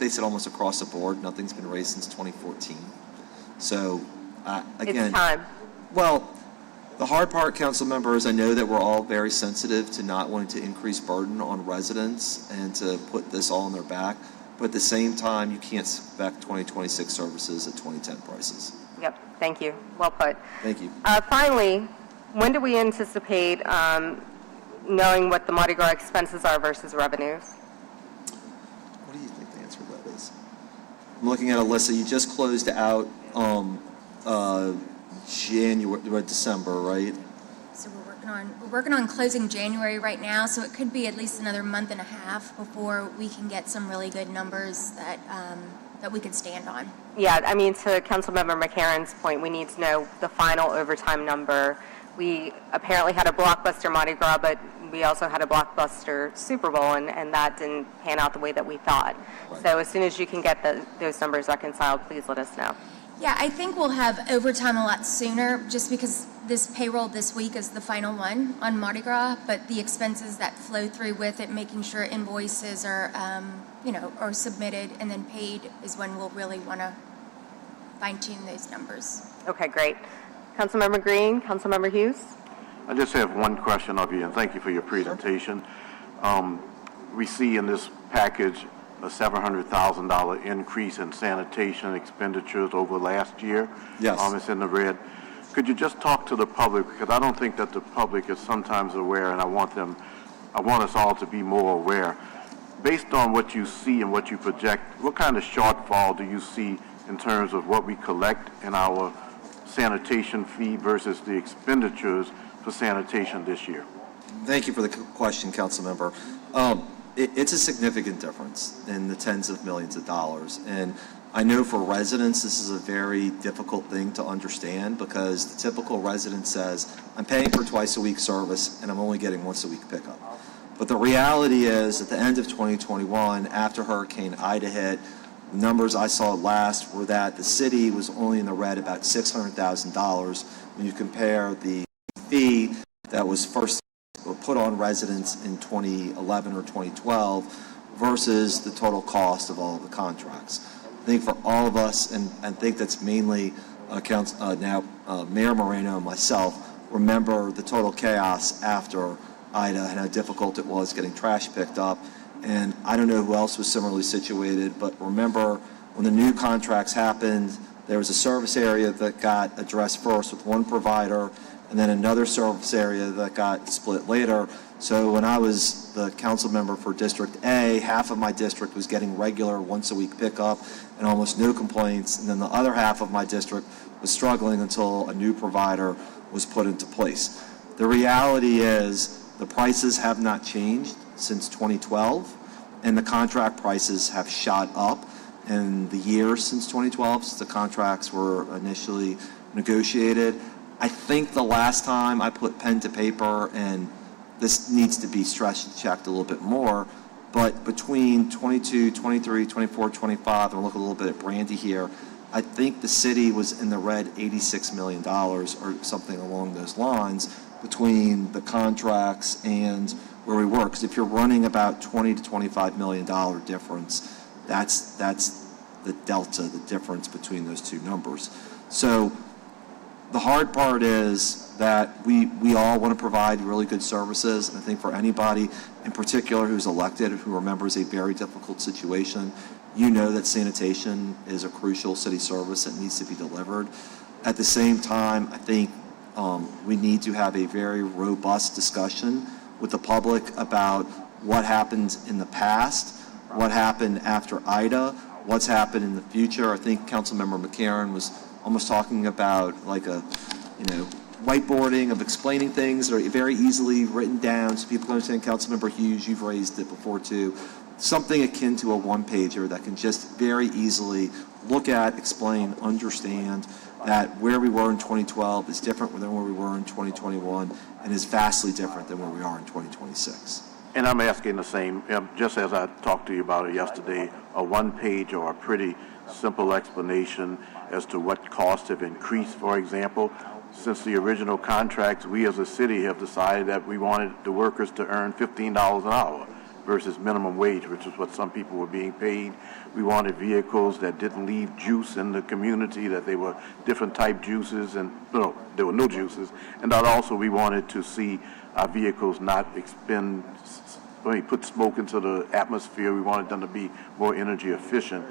they said almost across the board, nothing's been raised since 2014. So, again. It's time. Well, the hard part, council members, I know that we're all very sensitive to not wanting to increase burden on residents and to put this all on their back, but at the same time, you can't expect 2026 services at 2010 prices. Yep, thank you. Well put. Thank you. Finally, when do we anticipate knowing what the Mardi Gras expenses are versus revenues? What do you think the answer to that is? I'm looking at Alyssa. You just closed out December, right? So we're working on closing January right now, so it could be at least another month and a half before we can get some really good numbers that we could stand on. Yeah, I mean, to Councilmember McCarron's point, we need to know the final overtime number. We apparently had a blockbuster Mardi Gras, but we also had a blockbuster Super Bowl, and that didn't pan out the way that we thought. Right. So as soon as you can get those numbers reconciled, please let us know. Yeah, I think we'll have overtime a lot sooner, just because this payroll this week is the final one on Mardi Gras, but the expenses that flow through with it, making sure invoices are, are submitted and then paid is when we'll really want to fine-tune those numbers. Okay, great. Councilmember Green, Councilmember Hughes? I just have one question of you, and thank you for your presentation. We see in this package a $700,000 increase in sanitation expenditures over last year. Yes. It's in the red. Could you just talk to the public, because I don't think that the public is sometimes aware, and I want us all to be more aware. Based on what you see and what you project, what kind of shortfall do you see in terms of what we collect in our sanitation fee versus the expenditures for sanitation this year? Thank you for the question, Councilmember. It's a significant difference in the tens of millions of dollars. And I know for residents, this is a very difficult thing to understand because the typical resident says, I'm paying for twice a week service and I'm only getting once a week pickup. But the reality is at the end of 2021, after Hurricane Ida hit, the numbers I saw last were that the city was only in the red about $600,000 when you compare the fee that was first put on residents in 2011 or 2012 versus the total cost of all of the contracts. I think for all of us, and I think that's mainly Mayor Moreno and myself, remember the total chaos after Ida and how difficult it was getting trash picked up. And I don't know who else was similarly situated, but remember when the new contracts happened, there was a service area that got addressed first with one provider, and then another service area that got split later. So when I was the council member for District A, half of my district was getting regular once-a-week pickup and almost no complaints, and then the other half of my district was struggling until a new provider was put into place. The reality is the prices have not changed since 2012, and the contract prices have shot up in the years since 2012, since the contracts were initially negotiated. I think the last time I put pen to paper, and this needs to be stress checked a little bit more, but between 22, 23, 24, 25, and look a little bit at Brandy here, I think the city was in the red $86 million or something along those lines between the contracts and where we were. Because if you're running about $20 to $25 million difference, that's the delta, the difference between those two numbers. So the hard part is that we all want to provide really good services. And I think for anybody in particular who's elected, who remembers a very difficult situation, you know that sanitation is a crucial city service that needs to be delivered. At the same time, I think we need to have a very robust discussion with the public about what happened in the past, what happened after Ida, what's happened in the future. I think Councilmember McCarron was almost talking about like a, whiteboarding of explaining things that are very easily written down so people can understand. Councilmember Hughes, you've raised it before too. Something akin to a one-pager that can just very easily look at, explain, understand that where we were in 2012 is different than where we were in 2021 and is vastly different than where we are in 2026. And I'm asking the same, just as I talked to you about it yesterday, a one-page or a pretty simple explanation as to what costs have increased, for example. Since the original contracts, we as a city have decided that we wanted the workers to earn $15 an hour versus minimum wage, which is what some people were being paid. We wanted vehicles that didn't leave juice in the community, that they were different type juices, and no, there were no juices. And that also we wanted to see our vehicles not put smoke into the atmosphere. We wanted them to be more energy efficient.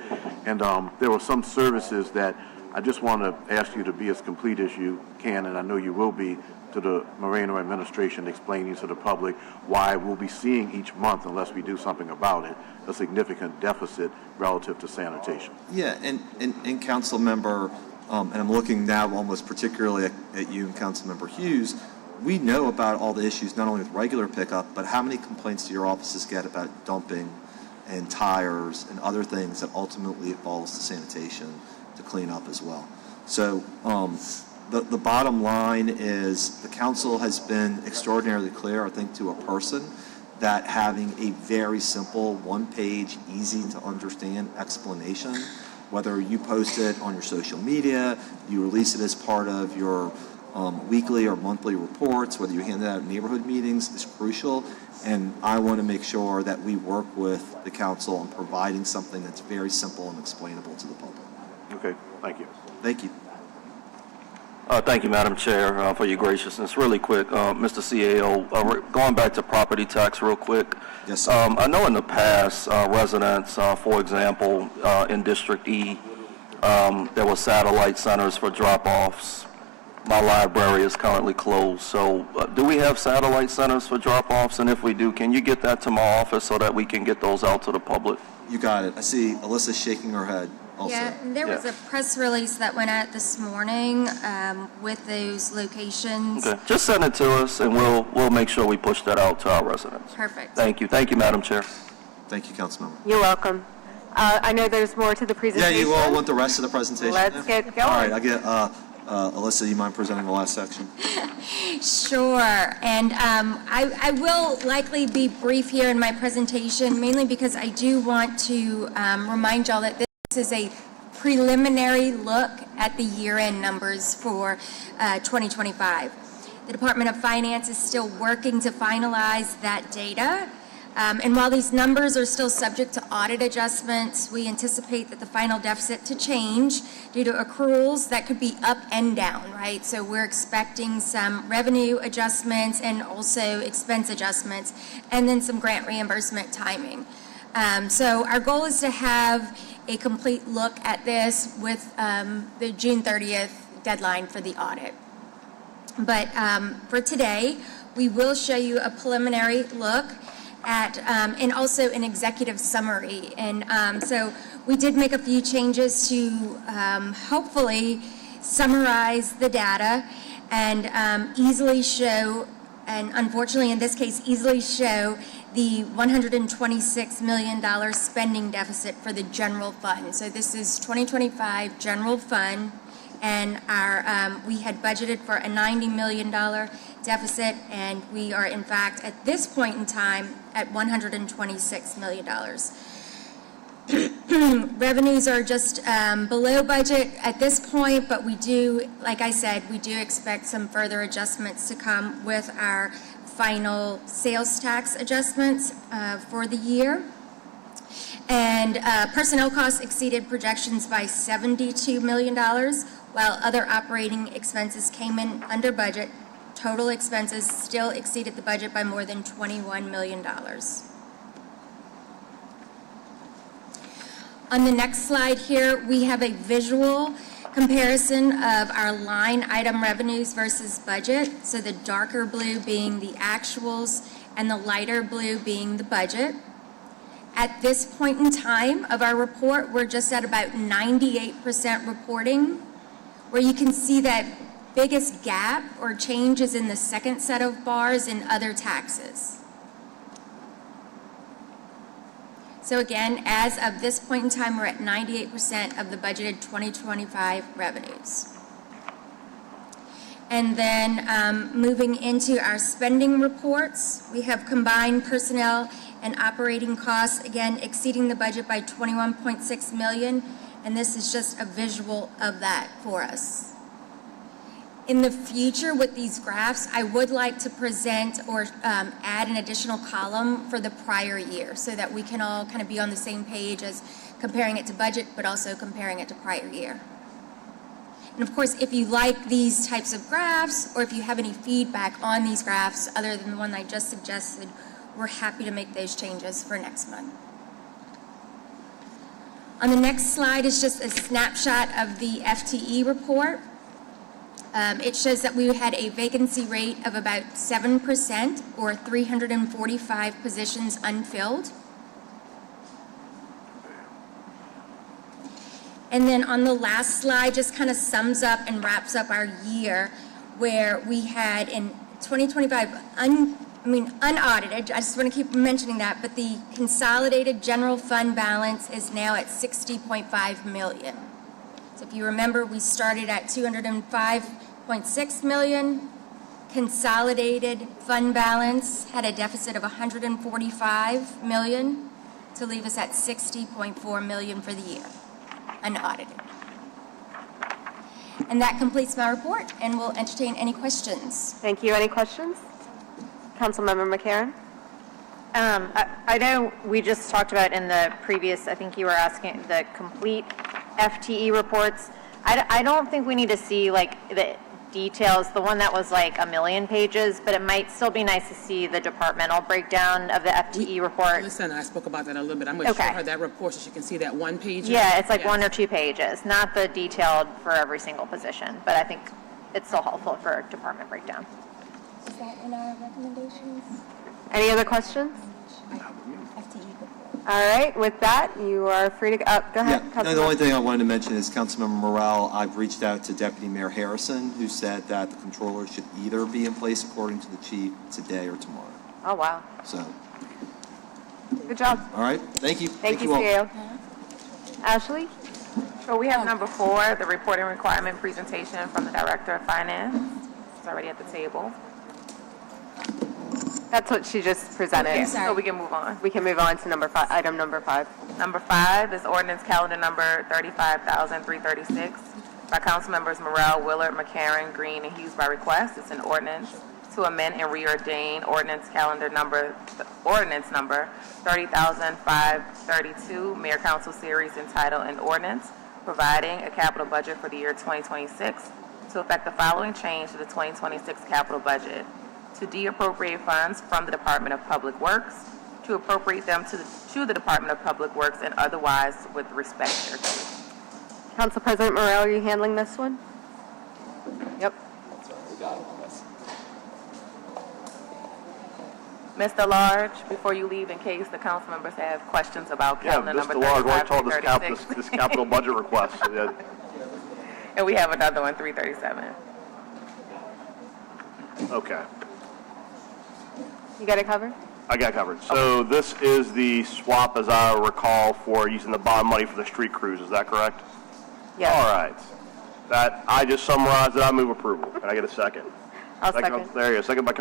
And there were some services that I just want to ask you to be as complete as you can, and I know you will be, to the Moreno administration, explaining to the public why we'll be seeing each month, unless we do something about it, a significant deficit relative to sanitation. Yeah, and Council Member, and I'm looking now almost particularly at you and Council Member Hughes, we know about all the issues not only with regular pickup, but how many complaints do your offices get about dumping and tires and other things that ultimately involves the sanitation to clean up as well. So the bottom line is the council has been extraordinarily clear, I think, to a person, that having a very simple, one-page, easy-to-understand explanation, whether you post it on your social media, you release it as part of your weekly or monthly reports, whether you hand it out at neighborhood meetings, is crucial. And I want to make sure that we work with the council on providing something that's very simple and explainable to the public. Okay, thank you. Thank you. Thank you, Madam Chair, for your graciousness. Really quick, Mr. CAO, going back to property tax real quick. Yes, sir. I know in the past, residents, for example, in District E, there were satellite centers for drop-offs. My library is currently closed. So do we have satellite centers for drop-offs? And if we do, can you get that to my office so that we can get those out to the public? You got it. I see Alyssa shaking her head. also. Yeah, and there was a press release that went out this morning with those locations. Okay, just send it to us, and we'll make sure we push that out to our residents. Perfect. Thank you, Madam Chair. Thank you, Councilmember. You're welcome. I know there's more to the Yeah, presentation. you all want the rest of the presentation? Let's get going. All right, I'll get, Alyssa, you mind presenting the last section? Sure, and I will likely be brief here in my presentation, mainly because I do want to remind y'all that this is a preliminary look at the year-end numbers for 2025. The Department of Finance is still working to finalize that data. And while these numbers are still subject to audit adjustments, we anticipate that the final deficit to change due to accruals that could be up and down, right? So we're expecting some revenue adjustments and also expense adjustments, and then some grant reimbursement timing. So our goal is to have a complete look at this with the June 30th deadline for the audit. But for today, we will show you a preliminary look at, and also an executive summary. And so we did make a few changes to hopefully summarize the data and easily show, and unfortunately in this case, easily show the $126 million spending deficit for the general fund. So this is 2025 general fund, and we had budgeted for a $90 million deficit, and we are in fact at this point in time at $126 million. Revenues are just below budget at this point, but we do, like I said, we do expect some further adjustments to come with our final sales tax adjustments for the year. And personnel costs exceeded projections by $72 million, while other operating expenses came in under budget. Total expenses still exceeded the budget by more than $21 million. On the next slide here, we have a visual comparison of our line item revenues versus budget. So the darker blue being the actuals and the lighter blue being the budget. At this point in time of our report, we're just at about 98% reporting, where you can see that biggest gap or change is in the second set of bars in other taxes. So again, as of this point in time, we're at 98% of the budgeted 2025 revenues. And then moving into our spending reports, we have combined personnel and operating costs, again, exceeding the budget by $21.6 million, and this is just a visual of that for us. In the future with these graphs, I would like to present or add an additional column for the prior year so that we can all kind of be on the same page as comparing it to budget, but also comparing it to prior year. And of course, if you like these types of graphs, or if you have any feedback on these graphs other than the one I just suggested, we're happy to make those changes for next month. On the next slide is just a snapshot of the FTE report. It shows that we had a vacancy rate of about 7%, or 345 positions unfilled. And then on the last slide, just kind of sums up and wraps up our year, where we had in 2025, unaudited, I just want to keep mentioning that, but the consolidated general fund balance is now at $60.5 million. So if you remember, we started at $205.6 million. Consolidated fund balance had a deficit of $145 million to leave us at $60.4 million for the year, unaudited. And that completes my report, and we'll entertain any questions. Thank you. Any questions? Councilmember McCarron? I know we just talked about in the previous, I think you were asking the complete FTE reports. I don't think we need to see like the details, the one that was like 1 million pages, but it might still be nice to see the departmental breakdown of the FTE report. Listen, I spoke about that a little bit. I'm going to show her that report so she can see that one page. Yeah, it's like 1 or 2 pages, not the detailed for every single position, but I think it's still helpful for a department breakdown. Is that in our recommendations? Any other questions? FTE report. All right, with that, you are free to go. Go ahead, No, the Councilmember. only thing I wanted to mention is Councilmember Morrell, I've reached out to Deputy Mayor Harrison, who said that the controller should either be in place, according to the chief, today or tomorrow. Oh, wow. So, Good job. all right, thank you. Thank you, all. Theo. Ashley? So we have number 4, the reporting requirement presentation from the Director of Finance. It's already at the table. That's what she just presented. Okay, so we can move on. We can move on to number 5, item number 5. Number 5 is ordinance calendar number 35,336 by council members Morrell, Willard, McCarron, Green, and Hughes by request. It's an ordinance to amend and reordain ordinance number 30,532, Mayor Council Series entitled an ordinance providing a capital budget for the year 2026 to effect the following change to the 2026 capital budget: to deappropriate funds from the Department of Public Works, to appropriate them to the Department of Public Works and otherwise with respect thereto. Council President Morrell, are you handling this one? Yep. Mr. Large, before you leave, in case the council members have questions about Yeah, calendar number Mr. Large, why told this 35,336. this capital budget request? Yeah. And we have another one, 337. Okay, You got it covered? I got it covered. So this is the swap, as I recall, for using the bond money for the street crews, is that correct? Yes. All right. That, I just summarized it, I move approval. Can I get a second? I'll second. There you go, second by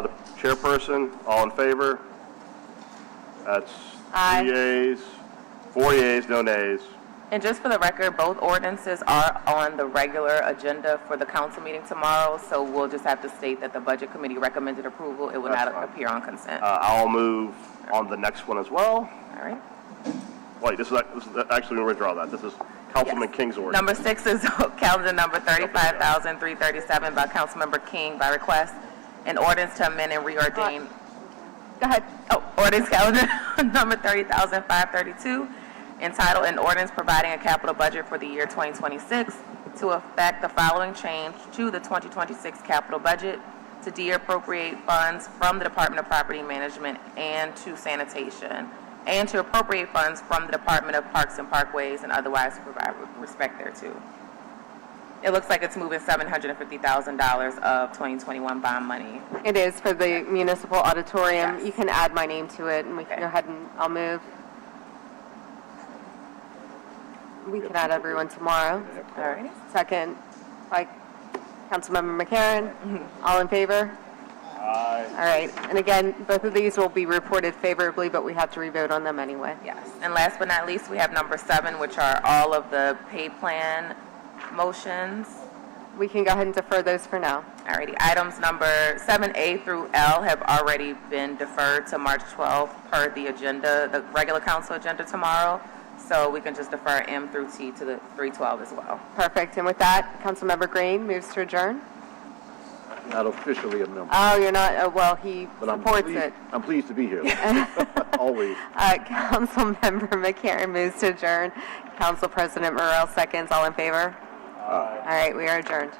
the chairperson, all in favor? That's Aye. 3 yeas, 4 yeas, no nays. And just for the record, both ordinances are on the regular agenda for the council meeting tomorrow, so we'll just have to state that the Budget Committee recommended approval. It will That's not fine. appear on consent. I'll move on the next one as well. All right. Wait, this is actually, we'll withdraw that. This is Councilman King's order. Number 6 is calendar number 35,337 by Councilmember King by request. An ordinance to amend and reordain. Go ahead. Oh, ordinance calendar number 30,532, entitled an ordinance providing a capital budget for the year 2026 to effect the following change to the 2026 capital budget: to deappropriate funds from the Department of Property Management and to sanitation, and to appropriate funds from the Department of Parks and Parkways and otherwise provide with respect thereto. It looks like it's moving $750,000 of 2021 bond money. It is for the municipal auditorium. Yes. You can add my name to it, and we can Okay. go ahead and I'll move. We can add everyone tomorrow. All right. Second by Councilmember McCarron. All in favor? Aye. All right. And again, both of these will be reported favorably, but we have to revote on them anyway. Yes. And last but not least, we have number 7, which are all of the pay plan motions. We can go ahead and defer those for now. Alrighty, items number 7A through L have already been deferred to March 12th per the agenda, the regular council agenda tomorrow. So we can just defer M through T to the 312 as well. Perfect. And with that, Councilmember Green moves to adjourn. Not officially a member, Oh, you're not, well, he but I'm supports pleased, it. I'm pleased to be here. Always. Councilmember McCarron moves to adjourn. Council President Morrell seconds. All in favor? All right, we are adjourned.